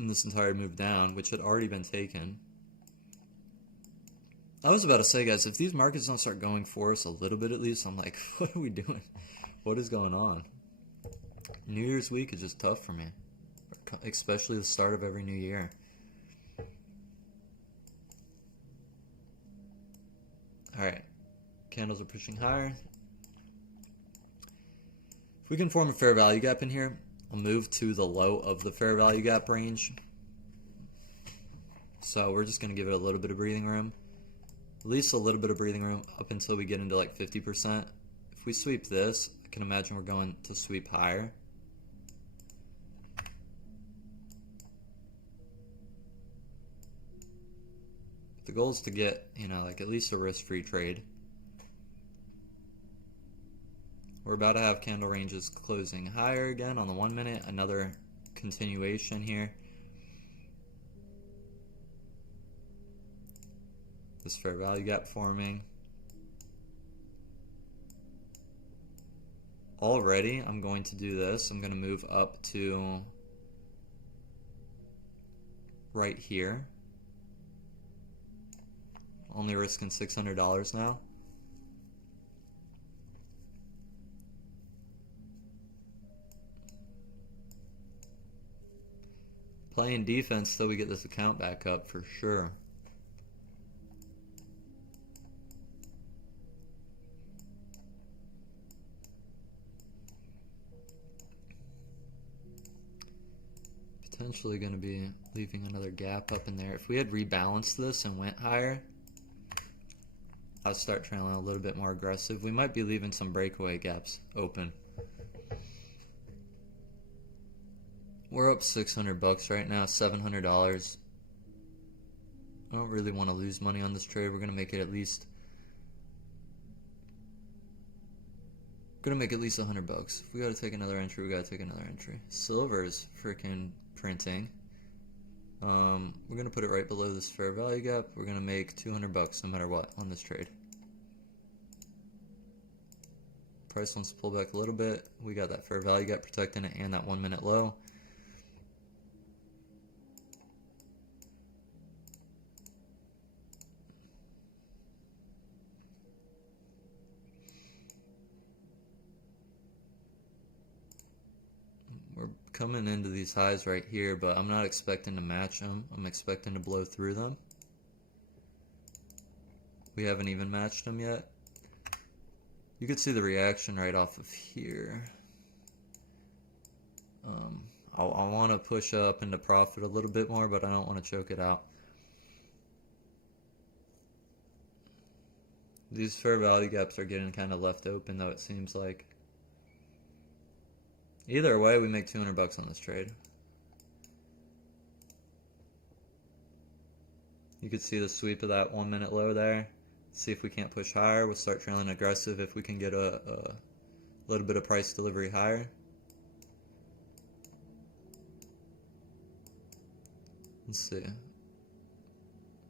in this entire move down, which had already been taken. I was about to say, guys, if these markets don't start going for us a little bit at least, I'm like, what are we doing? What is going on? New Year's week is just tough for me, especially the start of every new year. Alright, candles are pushing higher. If we can form a fair value gap in here, I'll move to the low of the fair value gap range. So we're just going to give it a little bit of breathing room. At least a little bit of breathing room up until we get into like 50%. If we sweep this, I can imagine we're going to sweep higher. The goal is to get, like at least a risk-free trade. We're about to have candle ranges closing higher again on the 1 minute. Another continuation here. This fair value gap forming. Already, I'm going to do this. I'm going to move up to right here. Only risking $600 now. Playing defense till we get this account back up for sure. Potentially going to be leaving another gap up in there. If we had rebalanced this and went higher, I'll start trailing a little bit more aggressive. We might be leaving some breakaway gaps open. We're up $600 right now, $700. I don't really want to lose money on this trade. We're gonna make it at least. Gonna make at least $100. If we gotta take another entry, we gotta take another entry. Silver is freaking printing. We're gonna put it right below this fair value gap. We're gonna make $200 no matter what on this trade. Price wants to pull back a little bit. We got that fair value gap protecting it and that 1 minute low. We're coming into these highs right here, but I'm not expecting to match them. I'm expecting to blow through them. We haven't even matched them yet. You could see the reaction right off of here. I want to push up into profit a little bit more, but I don't want to choke it out. These fair value gaps are getting kind of left open, though, it seems like. Either way, we make $200 on this trade. You could see the sweep of that 1 minute low there. See if we can't push higher. We'll start trailing aggressive if we can get a little bit of price delivery higher. Let's see.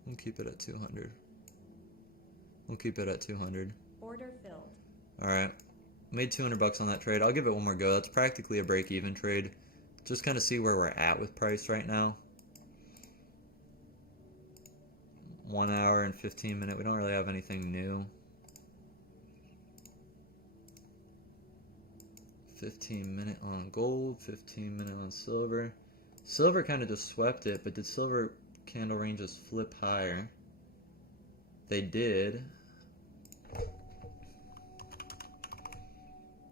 We'll keep it at 200. We'll keep it at 200. Order filled. Alright. Made $200 on that trade. I'll give it one more go. That's practically a break-even trade. Just kind of see where we're at with price right now. 1 hour and 15 minutes. We don't really have anything new. 15 minute on gold, 15 minute on silver. Silver kind of just swept it, but did silver candle ranges flip higher? They did.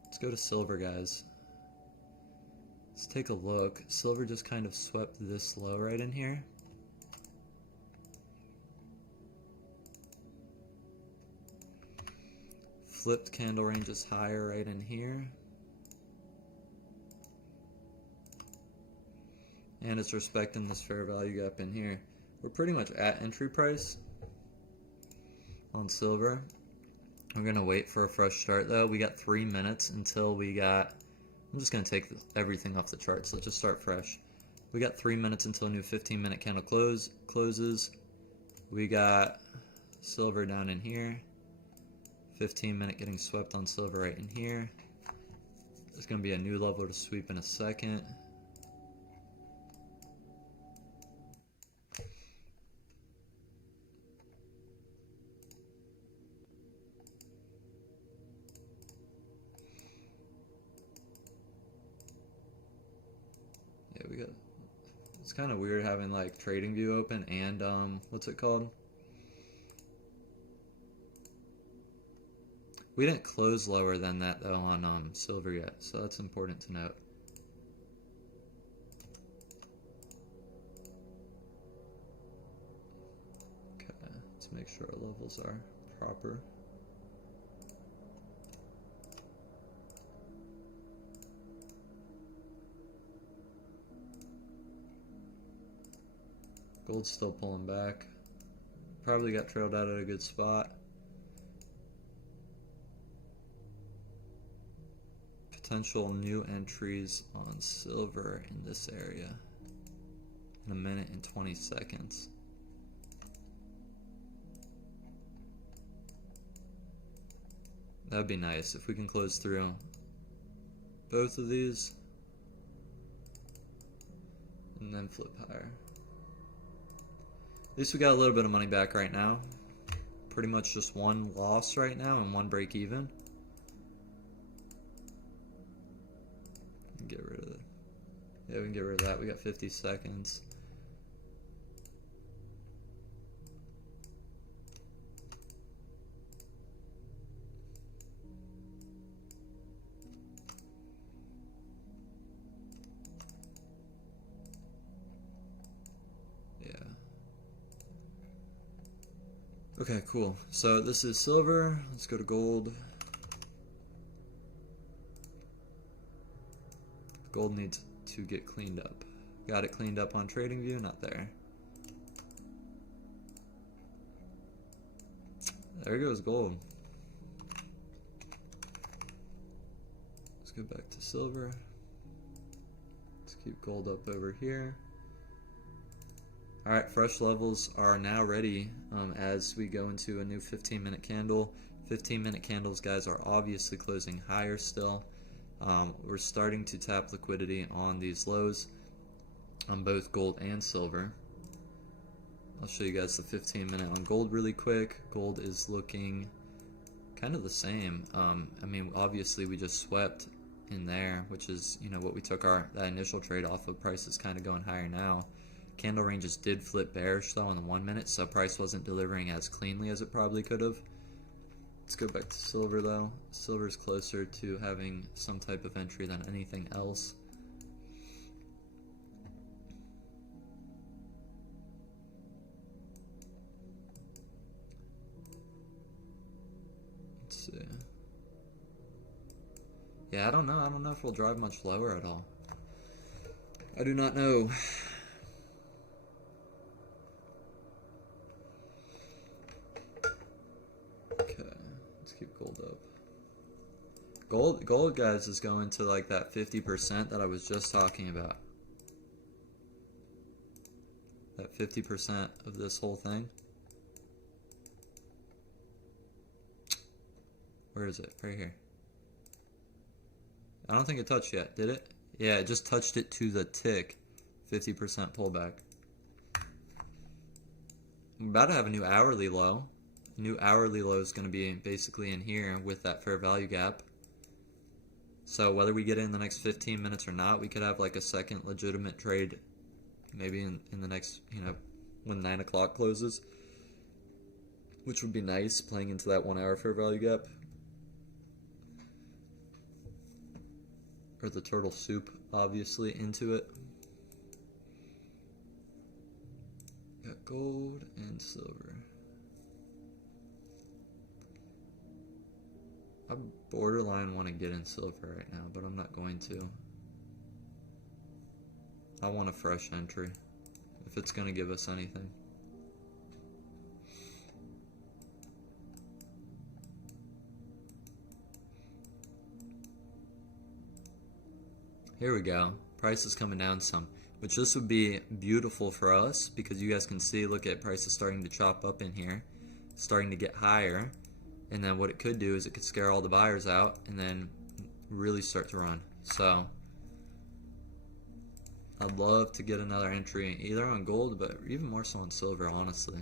Let's go to silver, guys. Let's take a look. Silver just kind of swept this low right in here. Flipped candle ranges higher right in here. And it's respecting this fair value gap in here. We're pretty much at entry price on silver. We're going to wait for a fresh start though. We got 3 minutes until we got... I'm just going to take everything off the chart, so let's just start fresh. We got 3 minutes until a new 15-minute candle closes. We got silver down in here. 15-minute getting swept on silver right in here. There's going to be a new level to sweep in a second. Yeah, we got... It's kind of weird having like trading view open and what's it called? We didn't close lower than that though on silver yet, so that's important to note. Okay, let's make sure our levels are proper. Gold's still pulling back. Probably got trailed out at a good spot. Potential new entries on silver in this area in 1 minute and 20 seconds. That would be nice if we can close through both of these and then flip higher. At least we got a little bit of money back right now. Pretty much just one loss right now and one break even. Get rid of it. Yeah, we can get rid of that. We got 50 seconds. Yeah. Okay, cool. So this is silver. Let's go to gold. Gold needs to get cleaned up. Got it cleaned up on TradingView, not there. There goes gold. Let's go back to silver. Let's keep gold up over here. Alright, fresh levels are now ready as we go into a new 15-minute candle. 15-minute candles, guys, are obviously closing higher still. We're starting to tap liquidity on these lows on both gold and silver. I'll show you guys the 15-minute on gold really quick. Gold is looking kind of the same. I mean, obviously we just swept in there, which is, you know, what we took that initial trade off of. Price is kind of going higher now. Candle ranges did flip bearish though in the 1 minute, so price wasn't delivering as cleanly as it probably could have. Let's go back to silver though. Silver is closer to having some type of entry than anything else. Let's see. Yeah, I don't know. I don't know if we'll drive much lower at all. I do not know. Keep gold up. Gold, guys, is going to like that 50% that I was just talking about. That 50% of this whole thing. Where is it? Right here. I don't think it touched yet, did it? Yeah, it just touched it to the tick. 50% pullback. I'm about to have a new hourly low. New hourly low is going to be basically in here with that fair value gap. So whether we get it in the next 15 minutes or not, we could have like a second legitimate trade maybe in the next, you know, when 9 o'clock closes, which would be nice, playing into that 1 hour fair value gap. Or the turtle soup, obviously, into it. Got gold and silver. I borderline want to get in silver right now, but I'm not going to. I want a fresh entry, if it's going to give us anything. Here we go. Price is coming down some, which this would be beautiful for us because you guys can see, look at prices starting to chop up in here, starting to get higher. And then what it could do is it could scare all the buyers out and then really start to run. So I'd love to get another entry either on gold, but even more so on silver, honestly.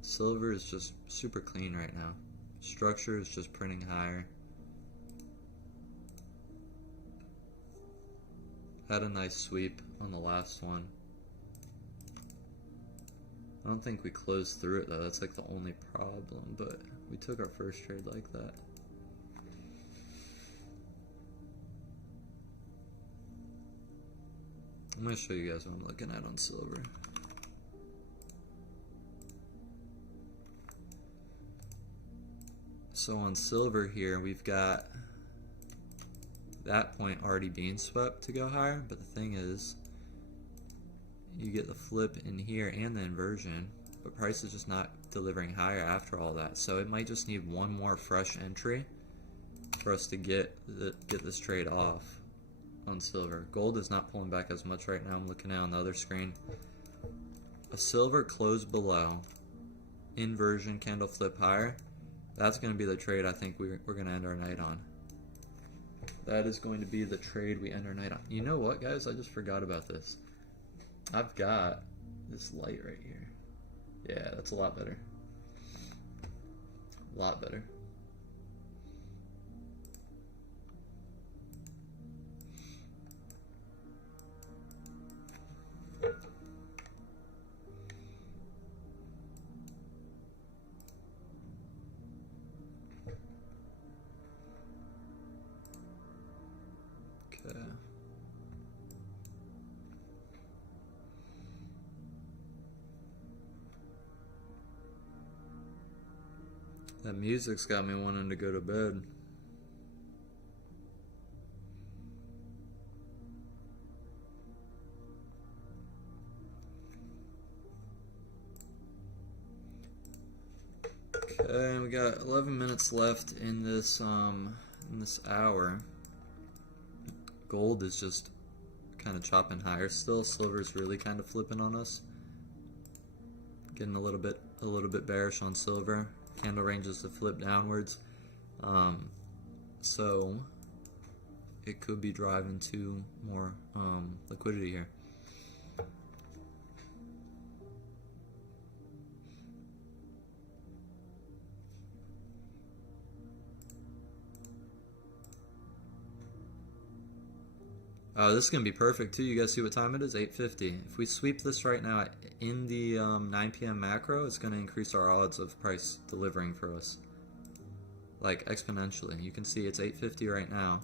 Silver is just super clean right now. Structure is just printing higher. Had a nice sweep on the last one. I don't think we closed through it though. That's like the only problem, but we took our first trade like that. I'm going to show you guys what I'm looking at on silver. So on silver here, we've got that point already being swept to go higher, but the thing is, you get the flip in here and the inversion, but price is just not delivering higher after all that. So it might just need one more fresh entry for us to get this trade off on silver. Gold is not pulling back as much right now. I'm looking at on the other screen. A silver close below, inversion candle flip higher. That's going to be the trade I think we're going to end our night on. That is going to be the trade we end our night on. You know what, guys? I just forgot about this. I've got this light right here. Yeah, that's a lot better. A lot better. Okay. That music's got me wanting to go to bed. Okay, we got 11 minutes left in this hour. Gold is just kind of chopping higher still. Silver's really kind of flipping on us. Getting a little bit bearish on silver. Candle ranges to flip downwards. So it could be driving to more liquidity here. This is going to be perfect too. You guys see what time it is? 8:50. If we sweep this right now in the 9 p.m. macro, it's going to increase our odds of price delivering for us. Like exponentially. You can see it's 8:50 right now.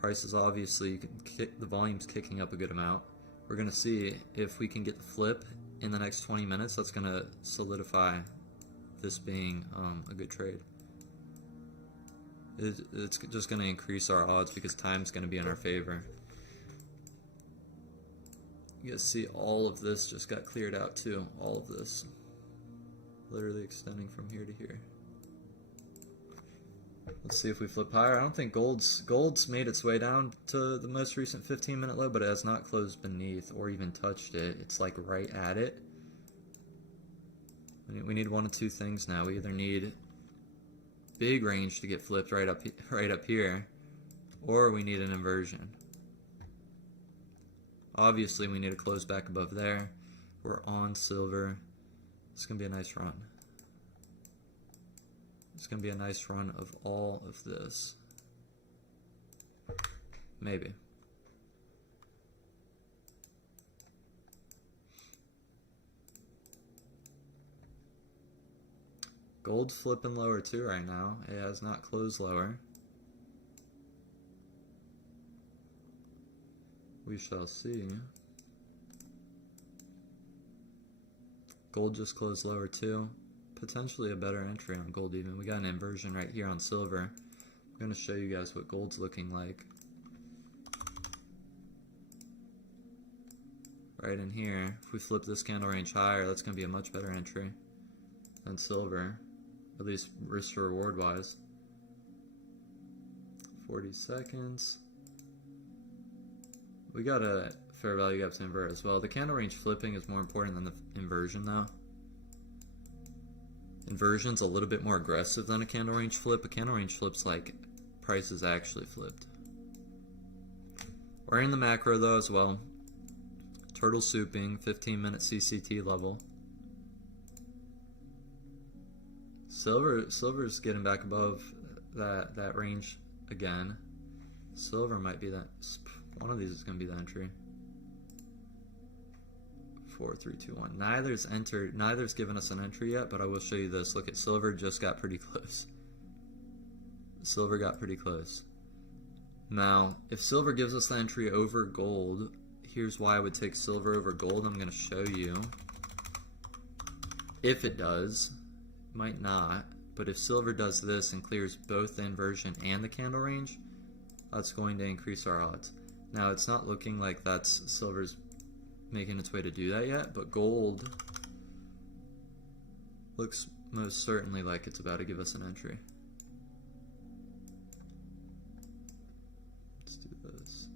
Price is obviously, you can kick, the volume's kicking up a good amount. We're going to see if we can get the flip in the next 20 minutes. That's going to solidify this being a good trade. It's just going to increase our odds because time's going to be in our favor. You guys see all of this just got cleared out too. All of this. Literally extending from here to here. Let's see if we flip higher. I don't think gold's made its way down to the most recent 15-minute low, but it has not closed beneath or even touched it. It's like right at it. We need one of two things now. We either need big range to get flipped right up here, or we need an inversion. Obviously, we need to close back above there. We're on silver. It's gonna be a nice run. It's gonna be a nice run of all of this. Maybe. Gold's flipping lower too right now. It has not closed lower. We shall see. Gold just closed lower too. Potentially a better entry on gold even. We got an inversion right here on silver. I'm going to show you guys what gold's looking like. Right in here. If we flip this candle range higher, that's going to be a much better entry than silver. At least risk to reward wise. 40 seconds. We got a fair value gap to invert as well. The candle range flipping is more important than the inversion though. Inversion's a little bit more aggressive than a candle range flip. A candle range flip's like price is actually flipped. We're in the macro though as well. Turtle souping, 15-minute CCT level. Silver's getting back above that range again. Silver might be that. One of these is going to be the entry. 4, 3, 2, 1. Neither's given us an entry yet, but I will show you this. Look at silver, just got pretty close. Silver got pretty close. Now, if silver gives us the entry over gold, here's why I would take silver over gold. I'm going to show you. If it does, might not, but if silver does this and clears both the inversion and the candle range, that's going to increase our odds. Now, it's not looking like that's silver's making its way to do that yet, but gold looks most certainly like it's about to give us an entry. Let's do this.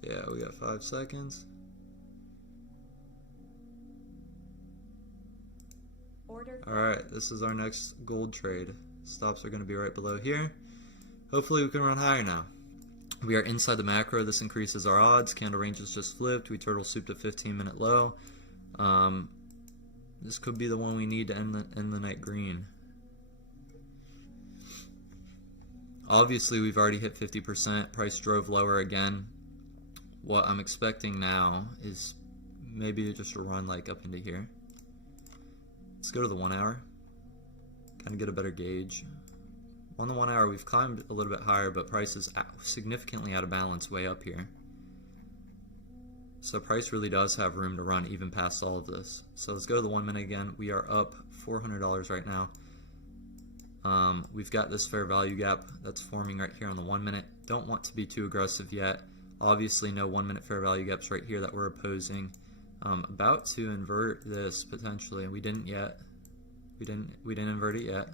Yeah, we got 5 seconds. Alright, this is our next gold trade. Stops are going to be right below here. Hopefully we can run higher now. We are inside the macro. This increases our odds. Candle ranges just flipped. We turtle souped a 15-minute low. This could be the one we need to end the night green. Obviously, we've already hit 50%. Price drove lower again. What I'm expecting now is maybe just a run like up into here. Let's go to the 1 hour. Kind of get a better gauge. On the 1 hour, we've climbed a little bit higher, but price is significantly out of balance way up here. So price really does have room to run even past all of this. So let's go to the 1 minute again. We are up $400 right now. We've got this fair value gap that's forming right here on the 1 minute. Don't want to be too aggressive yet. Obviously no 1 minute fair value gaps right here that we're opposing. About to invert this potentially. We didn't yet. We didn't invert it yet.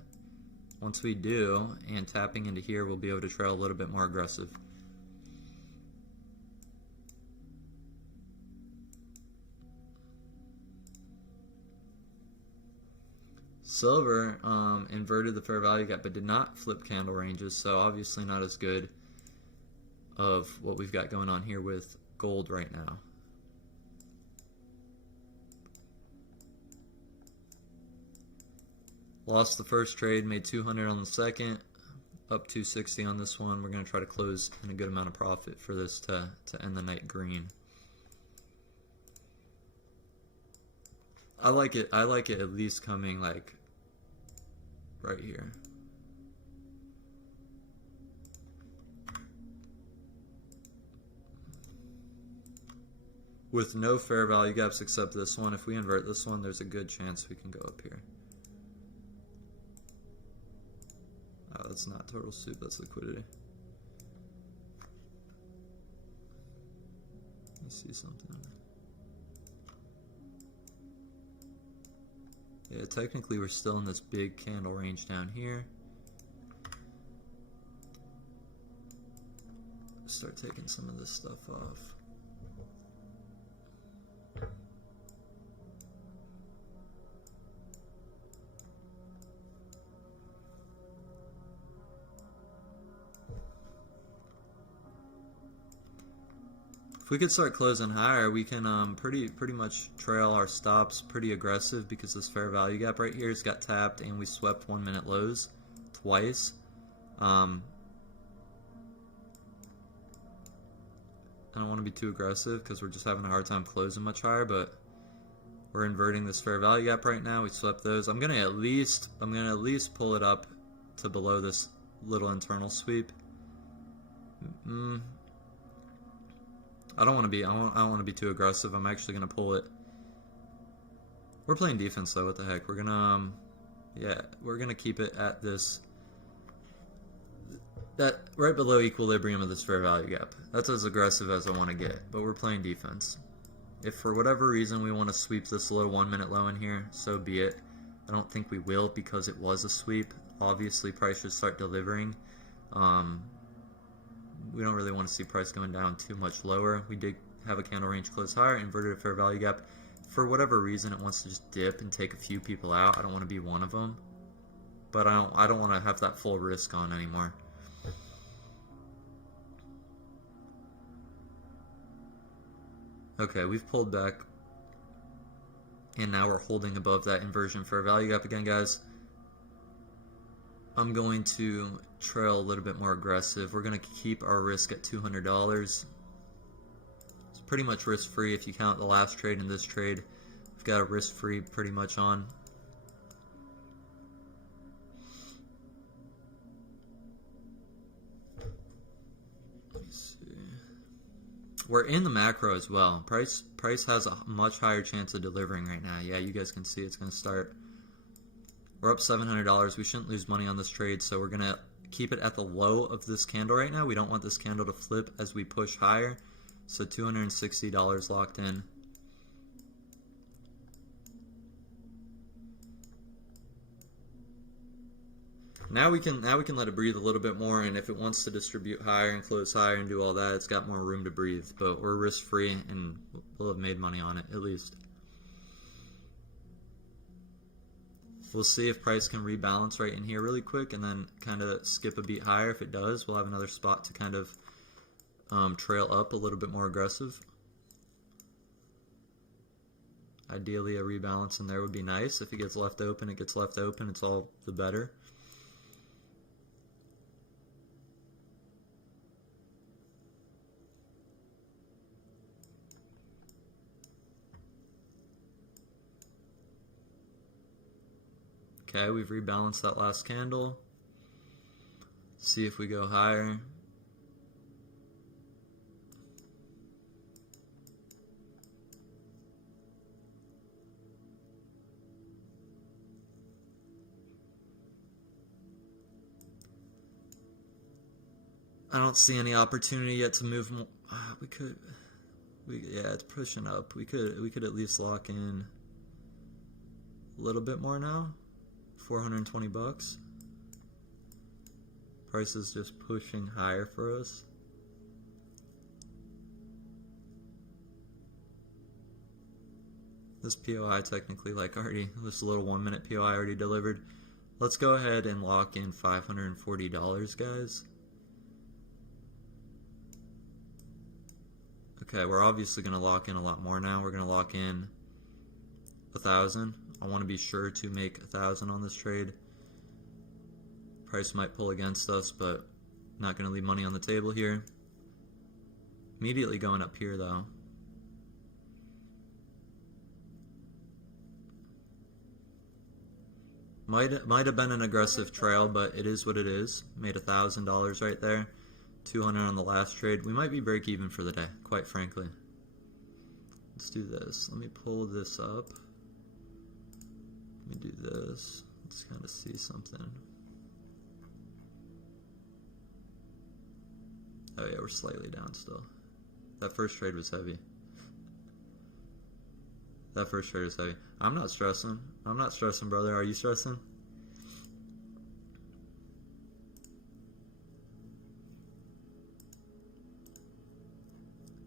Once we do, and tapping into here, we'll be able to trail a little bit more aggressive. Silver inverted the fair value gap, but did not flip candle ranges, so obviously not as good of what we've got going on here with gold right now. Lost the first trade, made 200 on the second, up 260 on this one. We're going to try to close in a good amount of profit for this to end the night green. I like it at least coming like right here. With no fair value gaps except this one. If we invert this one, there's a good chance we can go up here. Oh, that's not turtle soup, that's liquidity. Let me see something. Yeah, technically we're still in this big candle range down here. Start taking some of this stuff off. If we could start closing higher, we can pretty much trail our stops pretty aggressive because this fair value gap right here has got tapped and we swept 1 minute lows twice. I don't want to be too aggressive because we're just having a hard time closing much higher, but we're inverting this fair value gap right now. We swept those. I'm gonna at least pull it up to below this little internal sweep. I don't want to be too aggressive. I'm actually gonna pull it. We're playing defense though. What the heck? We're gonna we're gonna keep it at this, that right below equilibrium of this fair value gap. That's as aggressive as I want to get, but we're playing defense. If for whatever reason we want to sweep this little 1 minute low in here, so be it. I don't think we will because it was a sweep. Obviously price should start delivering. We don't really want to see price going down too much lower. We did have a candle range close higher, inverted a fair value gap. For whatever reason, it wants to just dip and take a few people out. I don't want to be one of them, but I don't want to have that full risk on anymore. Okay, we've pulled back And now we're holding above that inversion fair value gap again, guys. I'm going to trail a little bit more aggressive. We're going to keep our risk at $200. It's pretty much risk-free if you count the last trade and this trade. We've got a risk-free pretty much on. Let me see. We're in the macro as well. Price has a much higher chance of delivering right now. Yeah, you guys can see it's going to start. We're up $700. We shouldn't lose money on this trade, so we're going to keep it at the low of this candle right now. We don't want this candle to flip as we push higher. So $260 locked in. Now we can let it breathe a little bit more, and if it wants to distribute higher and close higher and do all that, it's got more room to breathe. But we're risk free and we'll have made money on it at least. We'll see if price can rebalance right in here really quick and then kind of skip a beat higher. If it does, we'll have another spot to kind of trail up a little bit more aggressive. Ideally, a rebalance in there would be nice. If it gets left open, it gets left open. It's all the better. Okay, we've rebalanced that last candle. See if we go higher. I don't see any opportunity yet to move more. Yeah, it's pushing up. We could at least lock in a little bit more now. 420 bucks. Price is just pushing higher for us. This POI technically this little 1 minute POI already delivered. Let's go ahead and lock in $540, guys. Okay, we're obviously going to lock in a lot more now. We're going to lock in 1,000. I want to be sure to make 1,000 on this trade. Price might pull against us, but not going to leave money on the table here. Immediately going up here though. Might have been an aggressive trail, but it is what it is. Made $1,000 right there. 200 on the last trade. We might be break even for the day, quite frankly. Let's do this. Let me pull this up. Let me do this. Let's kind of see something. Oh yeah, we're slightly down still. That first trade was heavy. That first trade is heavy. I'm not stressing. I'm not stressing, brother. Are you stressing?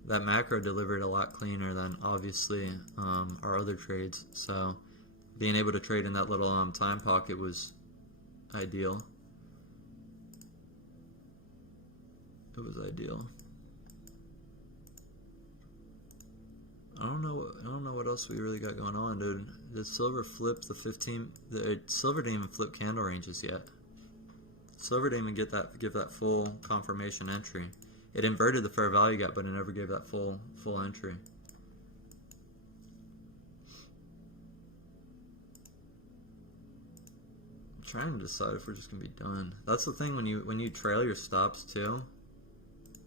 That macro delivered a lot cleaner than obviously our other trades. So being able to trade in that little time pocket was ideal. It was ideal. I don't know what else we really got going on, dude. Did silver flip the 15? Silver didn't even flip candle ranges yet. Silver didn't even give that full confirmation entry. It inverted the fair value gap, but it never gave that full entry. I'm trying to decide if we're just gonna be done. That's the thing when you trail your stops too,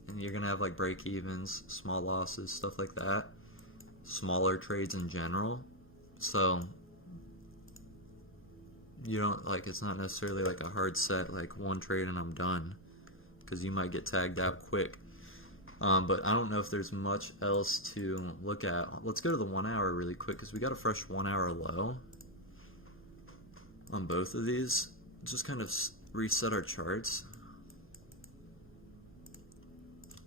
and you're gonna have like break evens, small losses, stuff like that. Smaller trades in general, so you don't it's not necessarily like a hard set like one trade and I'm done, because you might get tagged out quick. But I don't know if there's much else to look at. Let's go to the 1 hour really quick, because we got a fresh 1 hour low on both of these. Just kind of reset our charts.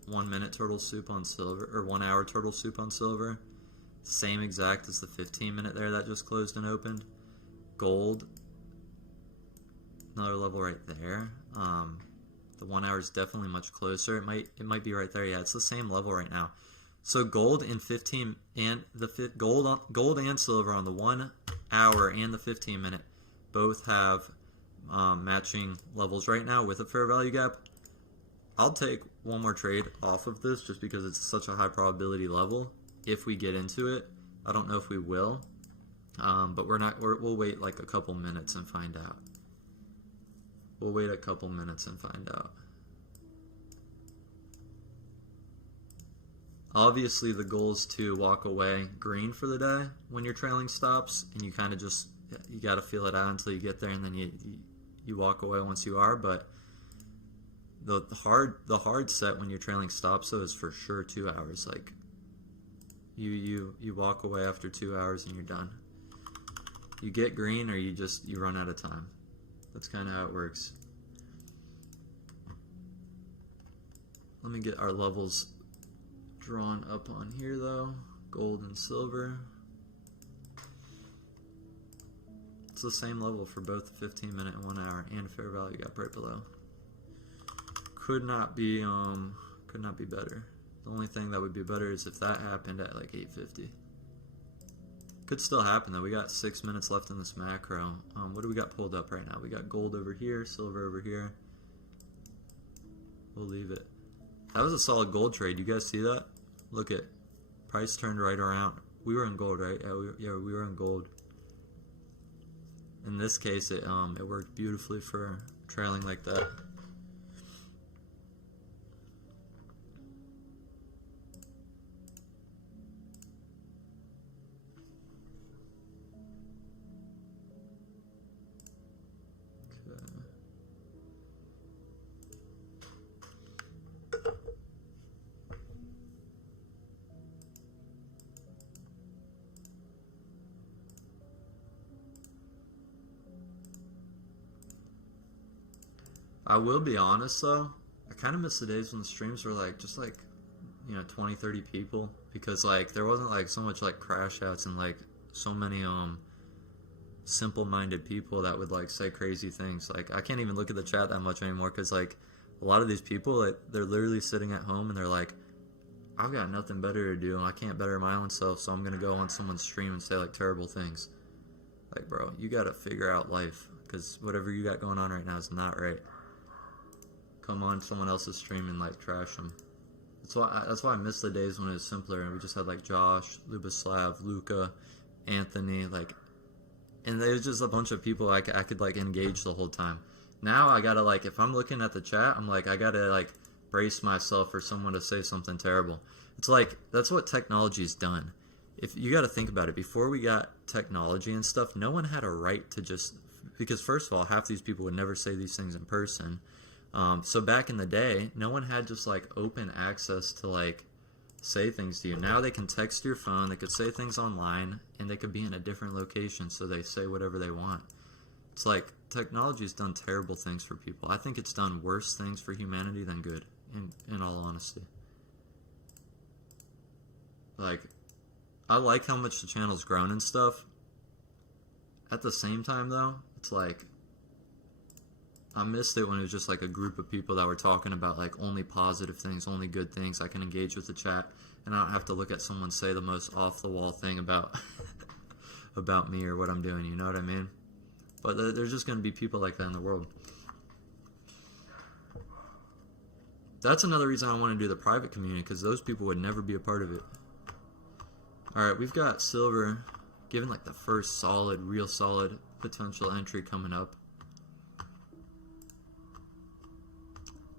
1 minute turtle soup on silver, or 1 hour turtle soup on silver. Same exact as the 15 minute there that just closed and opened. Gold, another level right there. The 1 hour is definitely much closer. It might be right there. Yeah, it's the same level right now. So gold and 15 and gold and silver on the 1 hour and the 15 minute both have matching levels right now with a fair value gap. I'll take one more trade off of this just because it's such a high probability level. If we get into it, I don't know if we will, but we'll wait like a couple minutes and find out. We'll wait a couple minutes and find out. Obviously, the goal is to walk away green for the day when you're trailing stops, and you kind of just, you got to feel it out until you get there, and then you walk away once you are. But the hard set when you're trailing stops though is for sure 2 hours. Like you walk away after 2 hours and you're done. You get green or you run out of time. That's kind of how it works. Let me get our levels drawn up on here though. Gold and silver. It's the same level for both the 15 minute and 1 hour and fair value gap right below. Could not be better. The only thing that would be better is if that happened at like 8:50. Could still happen though. We got 6 minutes left in this macro. What do we got pulled up right now? We got gold over here, silver over here. We'll leave it. That was a solid gold trade. You guys see that? Look at price turned right around. We were in gold, right? Yeah, we were in gold. In this case, it worked beautifully for trailing like that. I will be honest though, I kind of miss the days when the streams were like just like, you know, 20, 30 people, because like there wasn't like so much like crash outs and like so many simple-minded people that would like say crazy things. Like I can't even look at the chat that much anymore because like a lot of these people, like, they're literally sitting at home and they're like, I've got nothing better to do. I can't better my own self, so I'm gonna go on someone's stream and say like terrible things. Like, bro, you gotta figure out life, because whatever you got going on right now is not right. Come on someone else's stream and like trash them. That's why I miss the days when it was simpler and we just had like Josh, Lubislav, Luca, Anthony, like, and there's just a bunch of people I could like engage the whole time. Now I gotta like, if I'm looking at the chat, I'm like, I gotta like brace myself for someone to say something terrible. It's like, that's what technology's done. If you gotta think about it, before we got technology and stuff, no one had a right to just, because first of all, half these people would never say these things in person. So back in the day, no one had just like open access to like say things to you. Now they can text your phone, they could say things online, and they could be in a different location, so they say whatever they want. It's like technology's done terrible things for people. I think it's done worse things for humanity than good, in all honesty. Like, I like how much the channel's grown and stuff. At the same time though, it's like, I missed it when it was just like a group of people that were talking about like only positive things, only good things. I can engage with the chat and I don't have to look at someone say the most off the wall thing about about me or what I'm doing, you know what I mean? But there's just going to be people like that in the world. That's another reason I want to do the private community, because those people would never be a part of it. Alright, we've got silver given like the first solid, real solid potential entry coming up.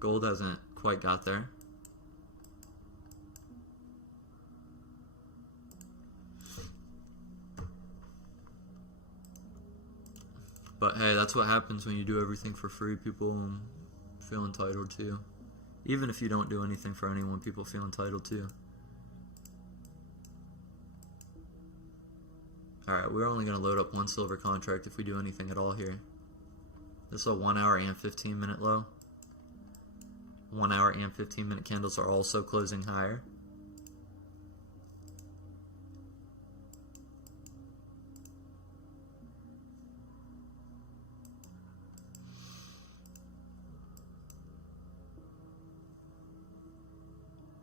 Gold hasn't quite got there. But hey, that's what happens when you do everything for free. People feel entitled to. Even if you don't do anything for anyone, people feel entitled to. Alright, we're only going to load up one silver contract if we do anything at all here. This is a 1 hour and 15 minute low. 1 hour and 15 minute candles are also closing higher.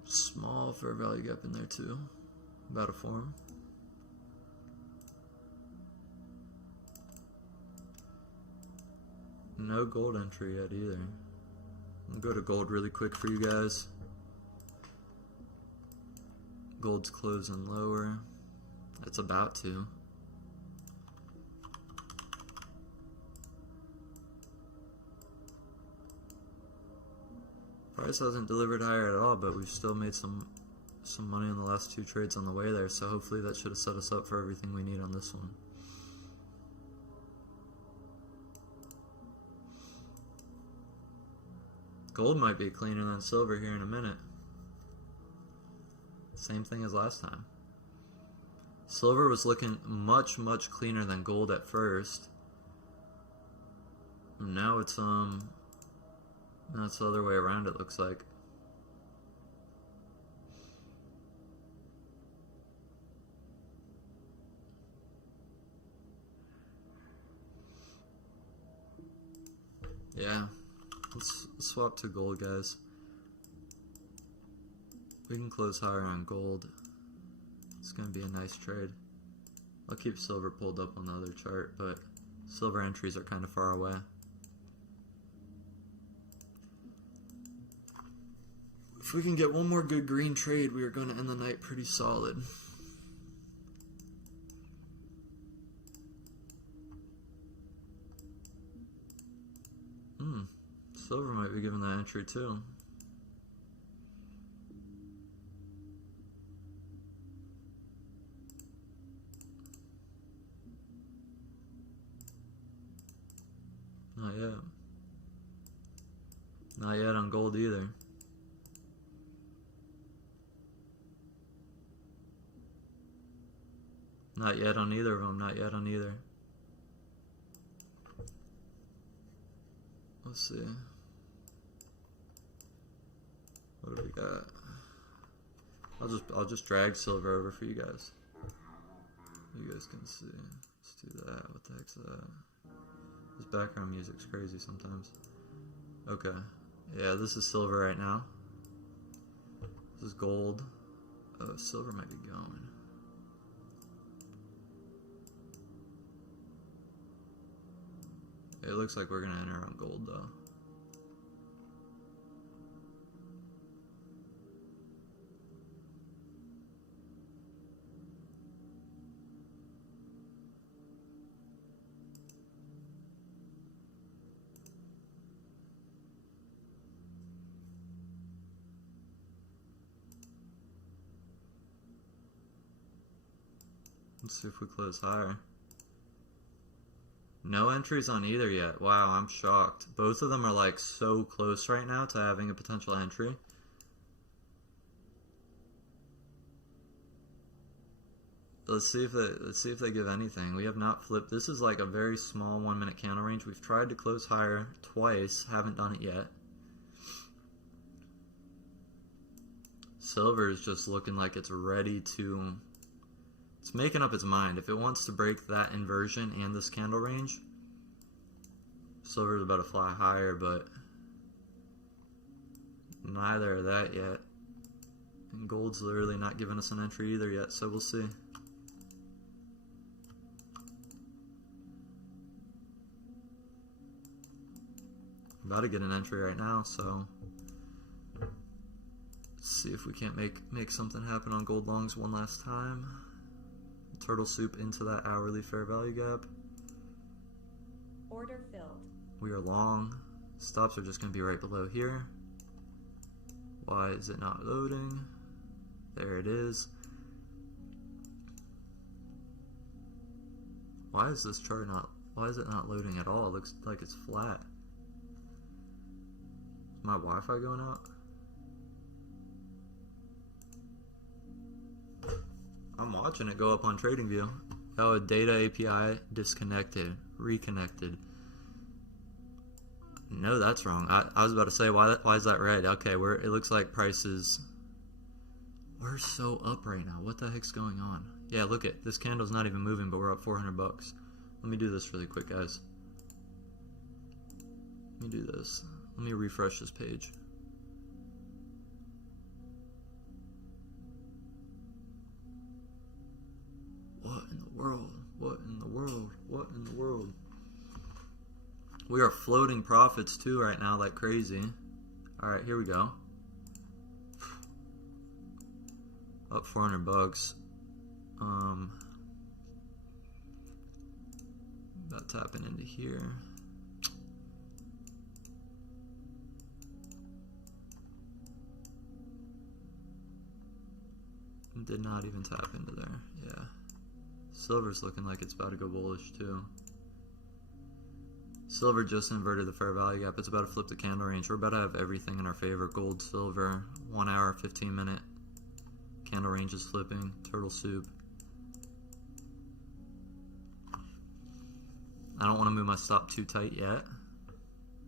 Small fair value gap in there too. About a form. No gold entry yet either. I'll go to gold really quick for you guys. Gold's closing lower. It's about to. Price hasn't delivered higher at all, but we've still made some money in the last 2 trades on the way there, so hopefully that should have set us up for everything we need on this one. Gold might be cleaner than silver here in a minute. Same thing as last time. Silver was looking much cleaner than gold at first. Now it's that's the other way around, it looks like. Yeah, let's swap to gold, guys. We can close higher on gold. It's gonna be a nice trade. I'll keep silver pulled up on the other chart, but silver entries are kind of far away. If we can get one more good green trade, we are going to end the night pretty solid. Silver might be giving that entry too. Not yet. Not yet on gold either. Not yet on either of them, not yet on either. Let's see. What do we got? I'll just drag silver over for you guys. You guys can see. Let's do that. What the heck's that? This background music's crazy sometimes. Okay. Yeah, this is silver right now. This is gold. Oh, silver might be going. It looks like we're gonna enter on gold though. Let's see if we close higher. No entries on either yet. Wow, I'm shocked. Both of them are like so close right now to having a potential entry. Let's see if they give anything. We have not flipped. This is like a very small 1 minute candle range. We've tried to close higher twice, haven't done it yet. Silver is just looking like it's ready to... It's making up its mind. If it wants to break that inversion and this candle range, silver is about to fly higher, but neither of that yet. And gold's literally not giving us an entry either yet, so we'll see. I'm about to get an entry right now, so let's see if we can't make something happen on gold longs one last time. Turtle soup into that hourly fair value gap. Order filled. We are long. Stops are just going to be right below here. Why is it not loading? There it is. Why is this chart not... Why is it not loading at all? It looks like it's flat. Is my Wi-Fi going out? I'm watching it go up on TradingView. Oh, data API disconnected, reconnected. No, that's wrong. I was about to say, why is that red? Okay, it looks like prices. We're so up right now. What the heck's going on? Yeah, look at this candle's not even moving, but we're up 400 bucks. Let me do this really quick, guys. Let me do this. Let me refresh this page. What in the world? What in the world? What in the world? We are floating profits too right now like crazy. Alright, here we go. Up 400 bucks. About tapping into here. Did not even tap into there. Yeah. Silver's looking like it's about to go bullish too. Silver just inverted the fair value gap. It's about to flip the candle range. We're about to have everything in our favor. Gold, silver, 1 hour, 15 minute. Candle range is flipping. Turtle soup. I don't want to move my stop too tight yet,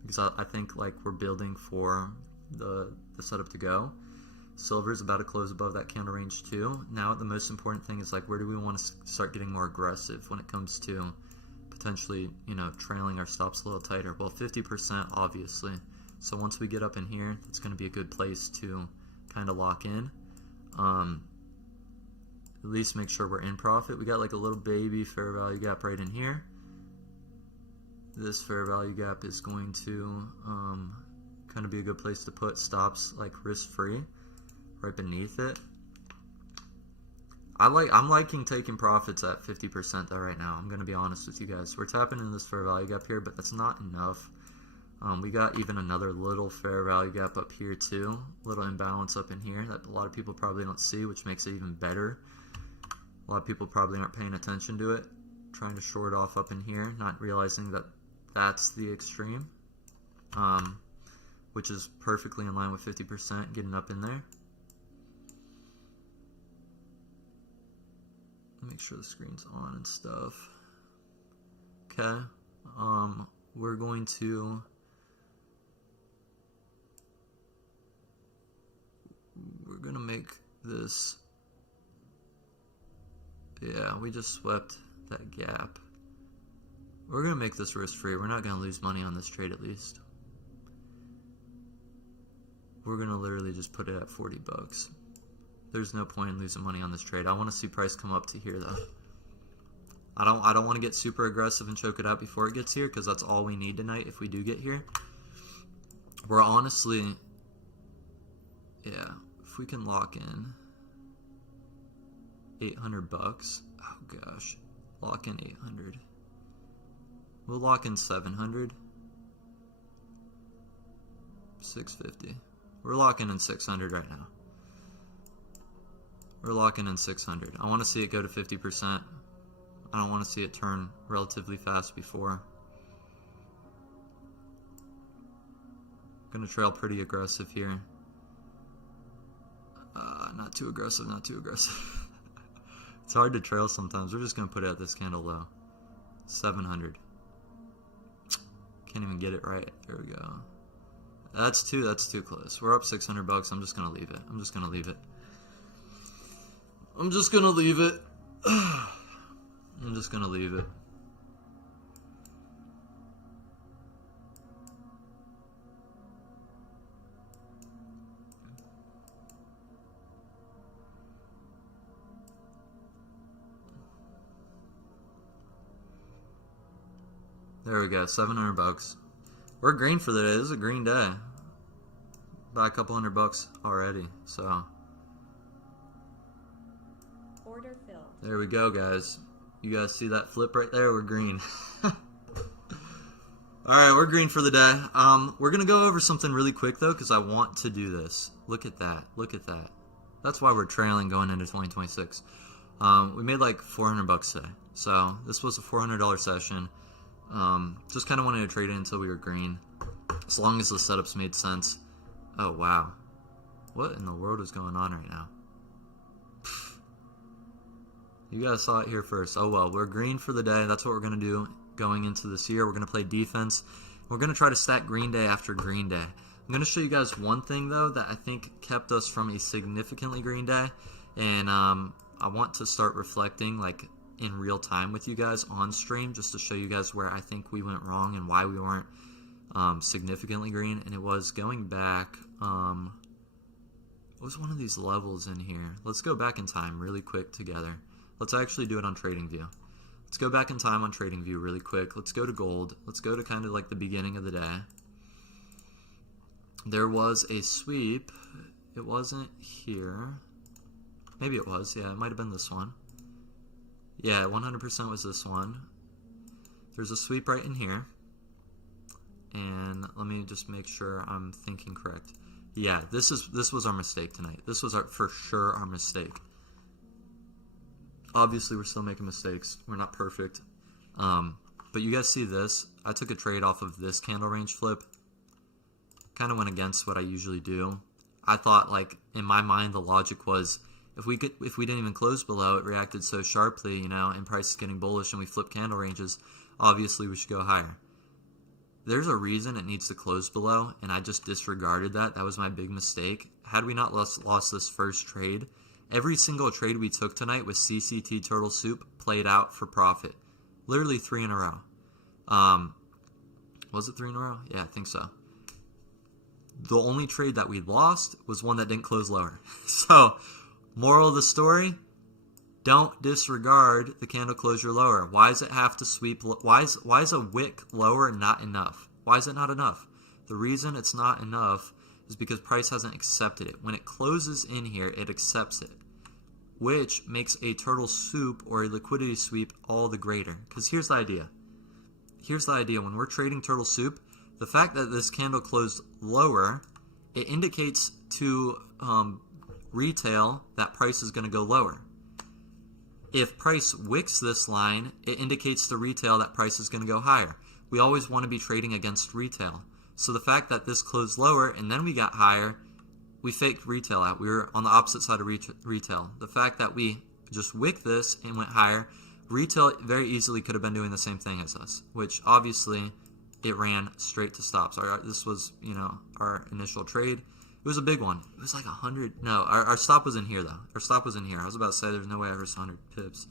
because I think like we're building for the setup to go. Silver's about to close above that candle range too. Now the most important thing is like, where do we want to start getting more aggressive when it comes to potentially, you know, trailing our stops a little tighter? Well, 50% obviously. So once we get up in here, that's going to be a good place to kind of lock in. At least make sure we're in profit. We got like a little baby fair value gap right in here. This fair value gap is going to kind of be a good place to put stops, like risk-free, right beneath it. I'm liking taking profits at 50% though right now. I'm going to be honest with you guys. We're tapping into this fair value gap here, but that's not enough. We got even another little fair value gap up here too. A little imbalance up in here that a lot of people probably don't see, which makes it even better. A lot of people probably aren't paying attention to it. Trying to short off up in here, not realizing that that's the extreme, which is perfectly in line with 50%, getting up in there. Make sure the screen's on and stuff. Okay, we're going to make this. Yeah, we just swept that gap. We're going to make this risk-free. We're not going to lose money on this trade at least. We're going to literally just put it at 40 bucks. There's no point in losing money on this trade. I want to see price come up to here though. I don't want to get super aggressive and choke it out before it gets here, because that's all we need tonight if we do get here. We're honestly, yeah, if we can lock in 800 bucks. Oh gosh, lock in 800. We'll lock in 700. 650. We're locking in 600 right now. We're locking in 600. I want to see it go to 50%. I don't want to see it turn relatively fast before. Gonna trail pretty aggressive here. Not too aggressive, not too aggressive. It's hard to trail sometimes. We're just gonna put it at this candle low. 700. Can't even get it right. There we go. That's too close. We're up 600 bucks. I'm just gonna leave it. I'm just gonna leave it. I'm just gonna leave it. I'm just gonna leave it. There we go, 700 bucks. We're green for the day. This is a green day. By a couple $100 already, so. Order filled. There we go, guys. You guys see that flip right there? We're green. Alright, we're green for the day. We're going to go over something really quick, though, because I want to do this. Look at that. Look at that. That's why we're trailing going into 2026. We made like 400 bucks today. So, this was a $400 session. Just kind of wanted to trade it until we were green. As long as the setups made sense. Oh, wow. What in the world is going on right now? You guys saw it here first. Oh well, we're green for the day. That's what we're going to do going into this year. We're going to play defense. We're going to try to stack green day after green day. I'm going to show you guys one thing, though, that I think kept us from a significantly green day. And I want to start reflecting like in real time with you guys on stream, just to show you guys where I think we went wrong and why we weren't significantly green. And it was going back, what was one of these levels in here? Let's go back in time really quick together. Let's actually do it on TradingView. Let's go back in time on TradingView really quick. Let's go to gold. Let's go to kind of like the beginning of the day. There was a sweep. It wasn't here. Maybe it was. Yeah, it might have been this one. Yeah, 100% was this one. There's a sweep right in here. And let me just make sure I'm thinking correct. Yeah, this was our mistake tonight. This was for sure our mistake. Obviously, we're still making mistakes. We're not perfect. But you guys see this. I took a trade off of this candle range flip. Kind of went against what I usually do. I thought, like, in my mind, the logic was if we didn't even close below, it reacted so sharply, you know, and price is getting bullish and we flip candle ranges, obviously we should go higher. There's a reason it needs to close below, and I just disregarded that. That was my big mistake. Had we not lost this first trade, every single trade we took tonight with CCT Turtle Soup played out for profit. Literally 3 in a row. Was it 3 in a row? Yeah, I think so. The only trade that we lost was one that didn't close lower. So, moral of the story, don't disregard the candle closure lower. Why does it have to sweep? Why is a wick lower not enough? Why is it not enough? The reason it's not enough is because price hasn't accepted it. When it closes in here, it accepts it, which makes a turtle soup or a liquidity sweep all the greater. Because here's the idea. Here's the idea. When we're trading turtle soup, the fact that this candle closed lower, it indicates to retail that price is going to go lower. If price wicks this line, it indicates to retail that price is going to go higher. We always want to be trading against retail. So the fact that this closed lower and then we got higher, we faked retail out. We were on the opposite side of retail. The fact that we just wicked this and went higher, retail very easily could have been doing the same thing as us, which obviously it ran straight to stops. This was, you know, our initial trade. It was a big one. It was like 100. No, our stop was in here, though. Our stop was in here. I was about to say there's no way I ever saw 100 pips.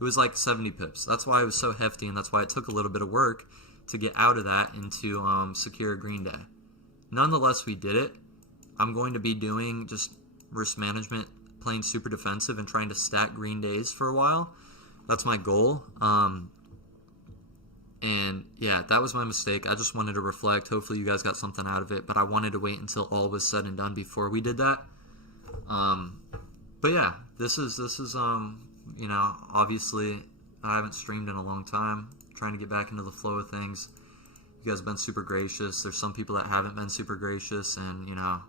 It was like 70 pips. That's why it was so hefty, and that's why it took a little bit of work to get out of that and to secure a green day. Nonetheless, we did it. I'm going to be doing just risk management, playing super defensive, and trying to stack green days for a while. That's my goal. And yeah, that was my mistake. I just wanted to reflect. Hopefully you guys got something out of it, but I wanted to wait until all was said and done before we did that. But yeah, this is you know, obviously I haven't streamed in a long time. I'm trying to get back into the flow of things. You guys have been super gracious. There's some people that haven't been super gracious, and you know,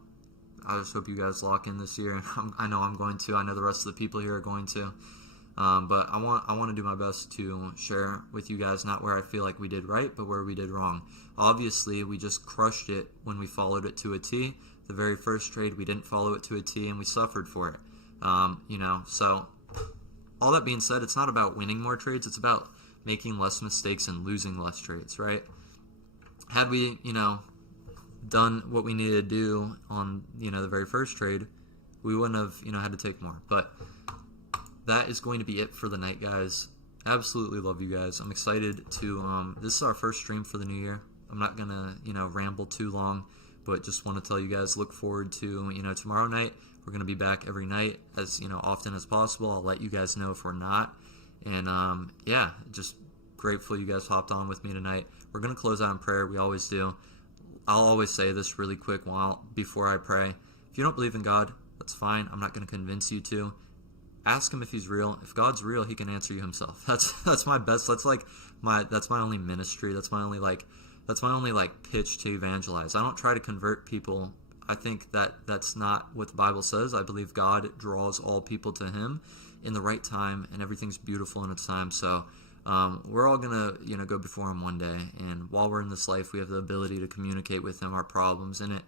I just hope you guys lock in this year. I know I'm going to. I know the rest of the people here are going to. But I want to do my best to share with you guys not where I feel like we did right, but where we did wrong. Obviously, we just crushed it when we followed it to a T. The very first trade, we didn't follow it to a T, and we suffered for it. You know, so all that being said, it's not about winning more trades. It's about making less mistakes and losing less trades, right? Had we, you know, done what we needed to do on, you know, the very first trade, we wouldn't have, you know, had to take more. But that is going to be it for the night, guys. Absolutely love you guys. I'm excited to, this is our first stream for the new year. I'm not going to, you know, ramble too long, but just want to tell you guys, look forward to, you know, tomorrow night. We're going to be back every night as, you know, often as possible. I'll let you guys know if we're not. And, yeah, just grateful you guys hopped on with me tonight. We're going to close out in prayer. We always do. I'll always say this really quick before I pray. If you don't believe in God, that's fine. I'm not going to convince you to. Ask him if he's real. If God's real, he can answer you himself. That's my best. That's my only ministry. That's my only pitch to evangelize. I don't try to convert people. I think that's not what the Bible says. I believe God draws all people to him in the right time, and everything's beautiful in its time. So we're all gonna, you know, go before him one day, and while we're in this life, we have the ability to communicate with him our problems. And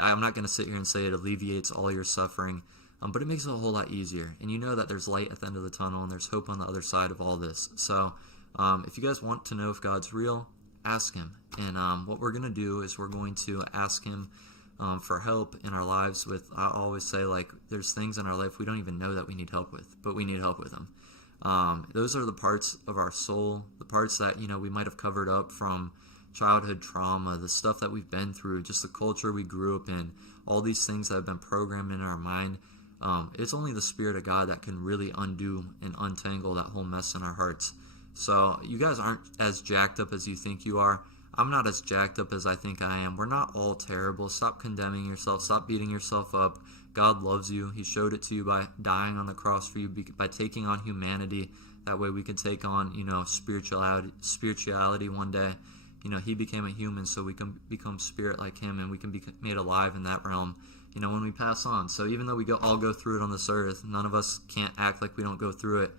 I'm not gonna sit here and say it alleviates all your suffering. But it makes it a whole lot easier. And you know that there's light at the end of the tunnel and there's hope on the other side of all this. So if you guys want to know if God's real, ask him. And what we're going to do is we're going to ask him for help in our lives with, I always say, like, there's things in our life we don't even know that we need help with, but we need help with them. Those are the parts of our soul, the parts that, you know, we might have covered up from childhood trauma, the stuff that we've been through, just the culture we grew up in, all these things that have been programmed in our mind. It's only the Spirit of God that can really undo and untangle that whole mess in our hearts. So you guys aren't as jacked up as you think you are. I'm not as jacked up as I think I am. We're not all terrible. Stop condemning yourself. Stop beating yourself up. God loves you. He showed it to you by dying on the cross for you, by taking on humanity. That way we can take on, spirituality one day. He became a human so we can become spirit like him, and we can be made alive in that realm, when we pass on. So even though we all go through it on this earth, none of us can't act like we don't go through it.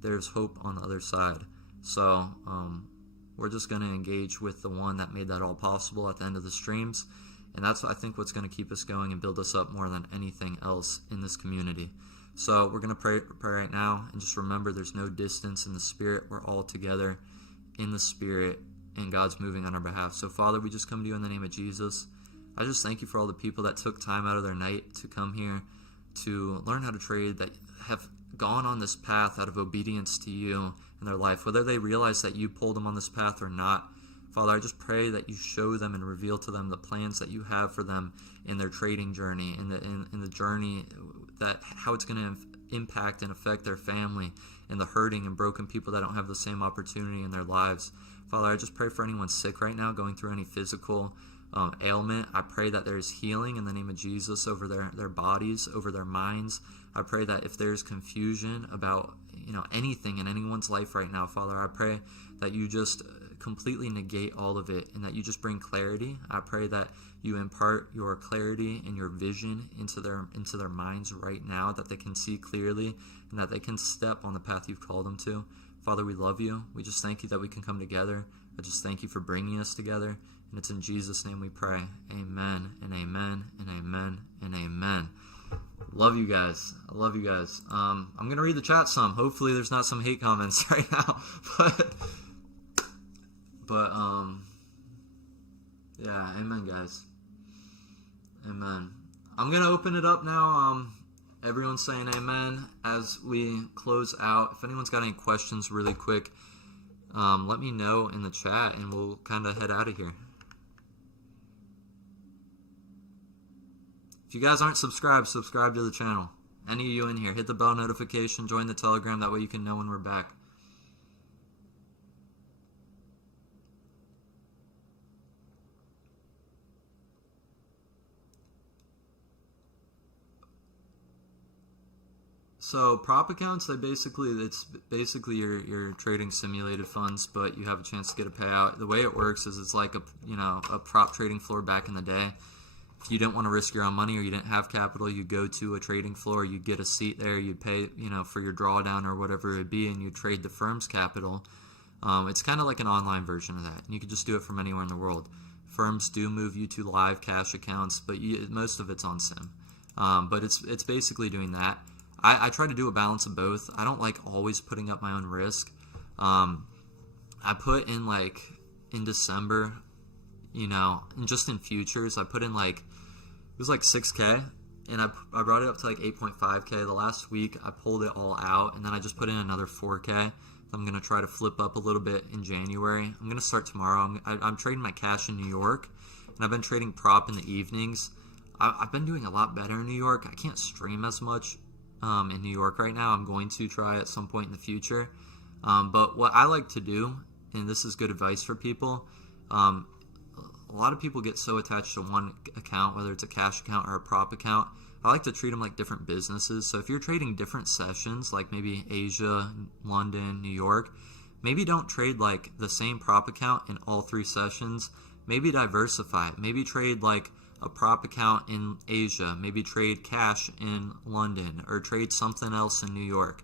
There's hope on the other side. So we're just going to engage with the one that made that all possible at the end of the streams. And that's, I think, what's going to keep us going and build us up more than anything else in this community. So we're going to pray right now, and just remember there's no distance in the Spirit. We're all together in the Spirit, and God's moving on our behalf. So Father, we just come to you in the name of Jesus. I just thank you for all the people that took time out of their night to come here to learn how to trade, that have gone on this path out of obedience to you in their life, whether they realize that you pulled them on this path or not. Father, I just pray that you show them and reveal to them the plans that you have for them in their trading journey, in the journey, that how it's going to impact and affect their family, and the hurting and broken people that don't have the same opportunity in their lives. Father, I just pray for anyone sick right now, going through any physical ailment. I pray that there's healing in the name of Jesus over their bodies, over their minds. I pray that if there's confusion about anything in anyone's life right now, Father, I pray that you just completely negate all of it, and that you just bring clarity. I pray that you impart your clarity and your vision into their minds right now, that they can see clearly and that they can step on the path you've called them to. Father, we love you. We just thank you that we can come together. I just thank you for bringing us together, and it's in Jesus' name we pray. Amen and amen and amen and amen. Love you guys. I love you guys. I'm going to read the chat some. Hopefully there's not some hate comments right now. But yeah, amen, guys. Amen. I'm going to open it up now. Everyone's saying amen as we close out. If anyone's got any questions really quick, let me know in the chat, and we'll kind of head out of here. If you guys aren't subscribed, subscribe to the channel. Any of you in here, hit the bell notification, join the Telegram. That way you can know when we're back. So prop accounts, it's basically your trading simulated funds, but you have a chance to get a payout. The way it works is it's like a prop trading floor back in the day. If you didn't want to risk your own money, or you didn't have capital, you go to a trading floor, you'd get a seat there, you'd pay for your drawdown or whatever it would be, and you trade the firm's capital. It's kind of like an online version of that. You can just do it from anywhere in the world. Firms do move you to live cash accounts, but most of it's on sim. But it's basically doing that. I try to do a balance of both. I don't like always putting up my own risk. I put in in December, and just in futures, I put in it was like 6K, and I brought it up to 8.5K. The last week I pulled it all out, and then I just put in another 4K. I'm going to try to flip up a little bit in January. I'm going to start tomorrow. I'm trading my cash in New York, and I've been trading prop in the evenings. I've been doing a lot better in New York. I can't stream as much in New York right now. I'm going to try at some point in the future. But what I like to do, and this is good advice for people, a lot of people get so attached to one account, whether it's a cash account or a prop account. I like to treat them like different businesses. So if you're trading different sessions, like maybe Asia, London, New York, maybe don't trade the same prop account in all 3 sessions. Maybe diversify. Maybe trade a prop account in Asia, maybe trade cash in London, or trade something else in New York.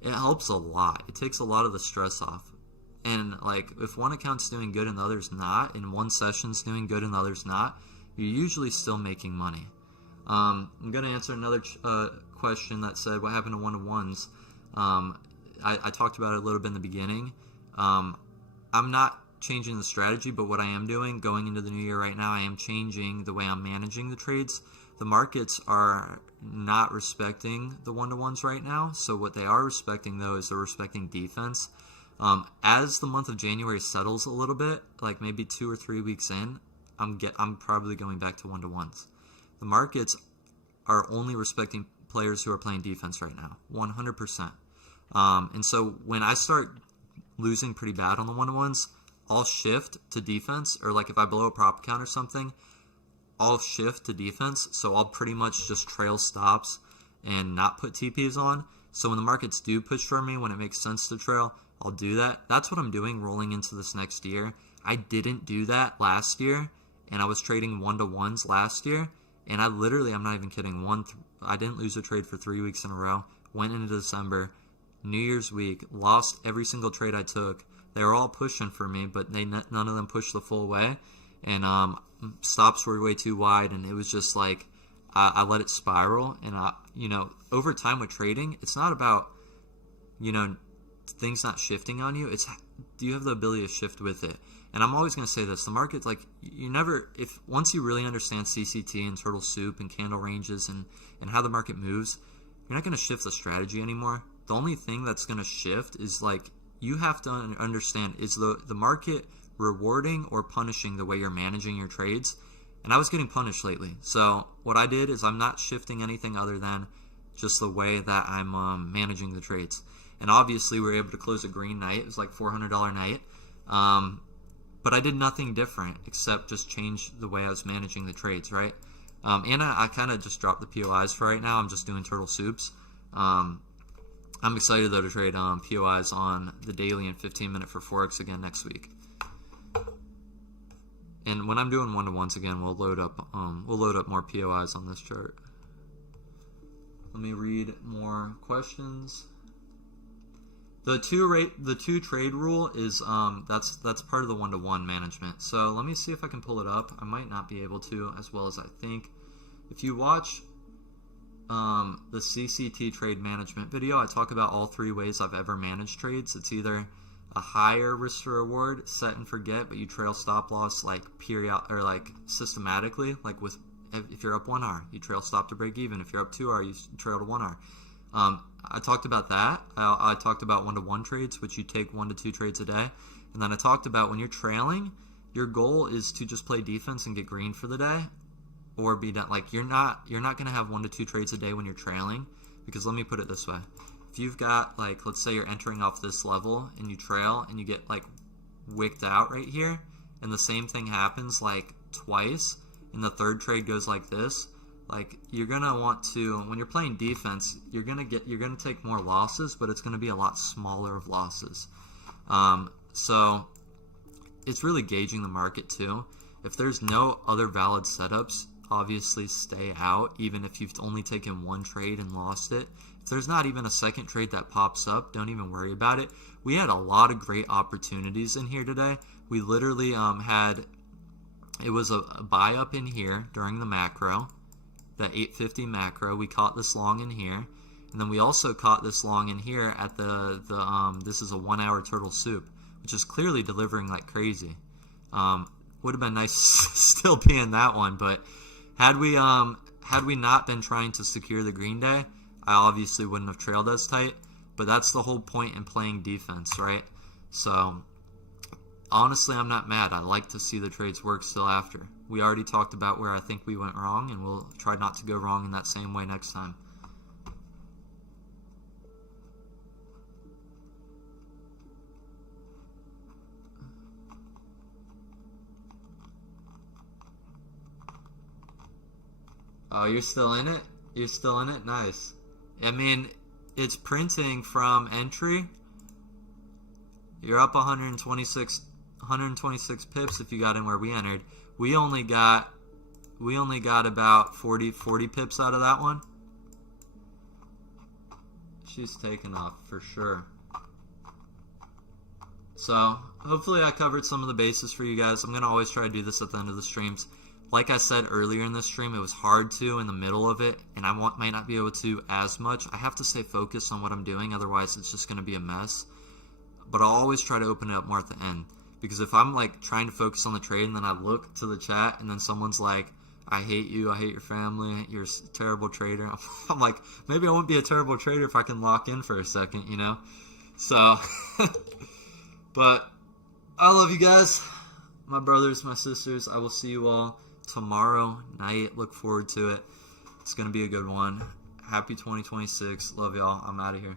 It helps a lot. It takes a lot of the stress off. And if one account's doing good and the other's not, and one session's doing good and the other's not, you're usually still making money. I'm going to answer another question that said, what happened to one-to-ones? I talked about it a little bit in the beginning. I'm not changing the strategy, but what I am doing going into the new year right now, I am changing the way I'm managing the trades. The markets are not respecting the one-to-ones right now, so what they are respecting though is they're respecting defense. As the month of January settles a little bit, maybe 2 or 3 weeks in, I'm probably going back to one-to-ones. The markets are only respecting players who are playing defense right now, 100%. And so when I start losing pretty bad on the one-to-ones, I'll shift to defense, or like if I blow a prop account or something, I'll shift to defense. So I'll pretty much just trail stops and not put TPs on. So when the markets do push for me, when it makes sense to trail, I'll do that. That's what I'm doing rolling into this next year. I didn't do that last year, and I was trading one-to-ones last year, and I'm not even kidding, I didn't lose a trade for 3 weeks in a row, went into December, New Year's week, lost every single trade I took. They were all pushing for me, but none of them pushed the full way, and stops were way too wide, and it was just like I let it spiral. And over time with trading, it's not about things not shifting on you. It's, do you have the ability to shift with it? And I'm always going to say this: the market, like, once you really understand CCT and turtle soup and candle ranges and how the market moves, you're not going to shift the strategy anymore. The only thing that's going to shift is, like, you have to understand, is the market rewarding or punishing the way you're managing your trades? And I was getting punished lately. So what I did is I'm not shifting anything other than just the way that I'm managing the trades. And obviously we were able to close a green night. It was like $400 night. But I did nothing different except just change the way I was managing the trades, right? And I kind of just dropped the POIs for right now. I'm just doing turtle soups. I'm excited, though, to trade POIs on the daily and 15-minute for Forex again next week. And when I'm doing one-to-ones again, we'll load up more POIs on this chart. Let me read more questions. The two trade rule is that's part of the one-to-one management. So let me see if I can pull it up. I might not be able to as well as I think. If you watch the CCT trade management video, I talk about all 3 ways I've ever managed trades. It's either a higher risk to reward, set and forget, but you trail stop loss like systematically, like if you're up 1 hour, you trail stop to break even. If you're up 2 hour, you trail to 1 hour. I talked about that. I talked about one-to-one trades, which you take 1 to 2 trades a day. And then I talked about when you're trailing, your goal is to just play defense and get green for the day, or be done. Like, you're not going to have 1 to 2 trades a day when you're trailing, because let me put it this way. If you've got, like, let's say you're entering off this level and you trail and you get, like, wicked out right here, and the same thing happens, like, twice, and the third trade goes like this, like, you're going to want to, when you're playing defense, you're going to take more losses, but it's going to be a lot smaller of losses. So it's really gauging the market too. If there's no other valid setups, obviously stay out, even if you've only taken 1 trade and lost it. If there's not even a second trade that pops up, don't even worry about it. We had a lot of great opportunities in here today. We literally it was a buy up in here during the macro, the 850 macro. We caught this long in here, and then we also caught this long in here at this is a 1 hour turtle soup, which is clearly delivering like crazy. Would have been nice still be in that one, but had we not been trying to secure the green day, I obviously wouldn't have trailed as tight. But that's the whole point in playing defense, right? So honestly, I'm not mad. I like to see the trades work still after. We already talked about where I think we went wrong, and we'll try not to go wrong in that same way next time. Oh, you're still in it? You're still in it? Nice. I mean, it's printing from entry. You're up 126 pips if you got in where we entered. We only got about 40 pips out of that one. She's taken off for sure. So hopefully I covered some of the bases for you guys. I'm going to always try to do this at the end of the streams. Like I said earlier in this stream, it was hard to in the middle of it, and I might not be able to as much. I have to stay focused on what I'm doing, otherwise it's just going to be a mess. But I'll always try to open it up more at the end. Because if I'm like trying to focus on the trade and then I look to the chat and then someone's like, I hate you, I hate your family, you're a terrible trader. I'm like, maybe I won't be a terrible trader if I can lock in for a second, you know? So, but I love you guys, my brothers, my sisters. I will see you all tomorrow night. Look forward to it. It's going to be a good one. Happy 2026. Love y'all. I'm out of here.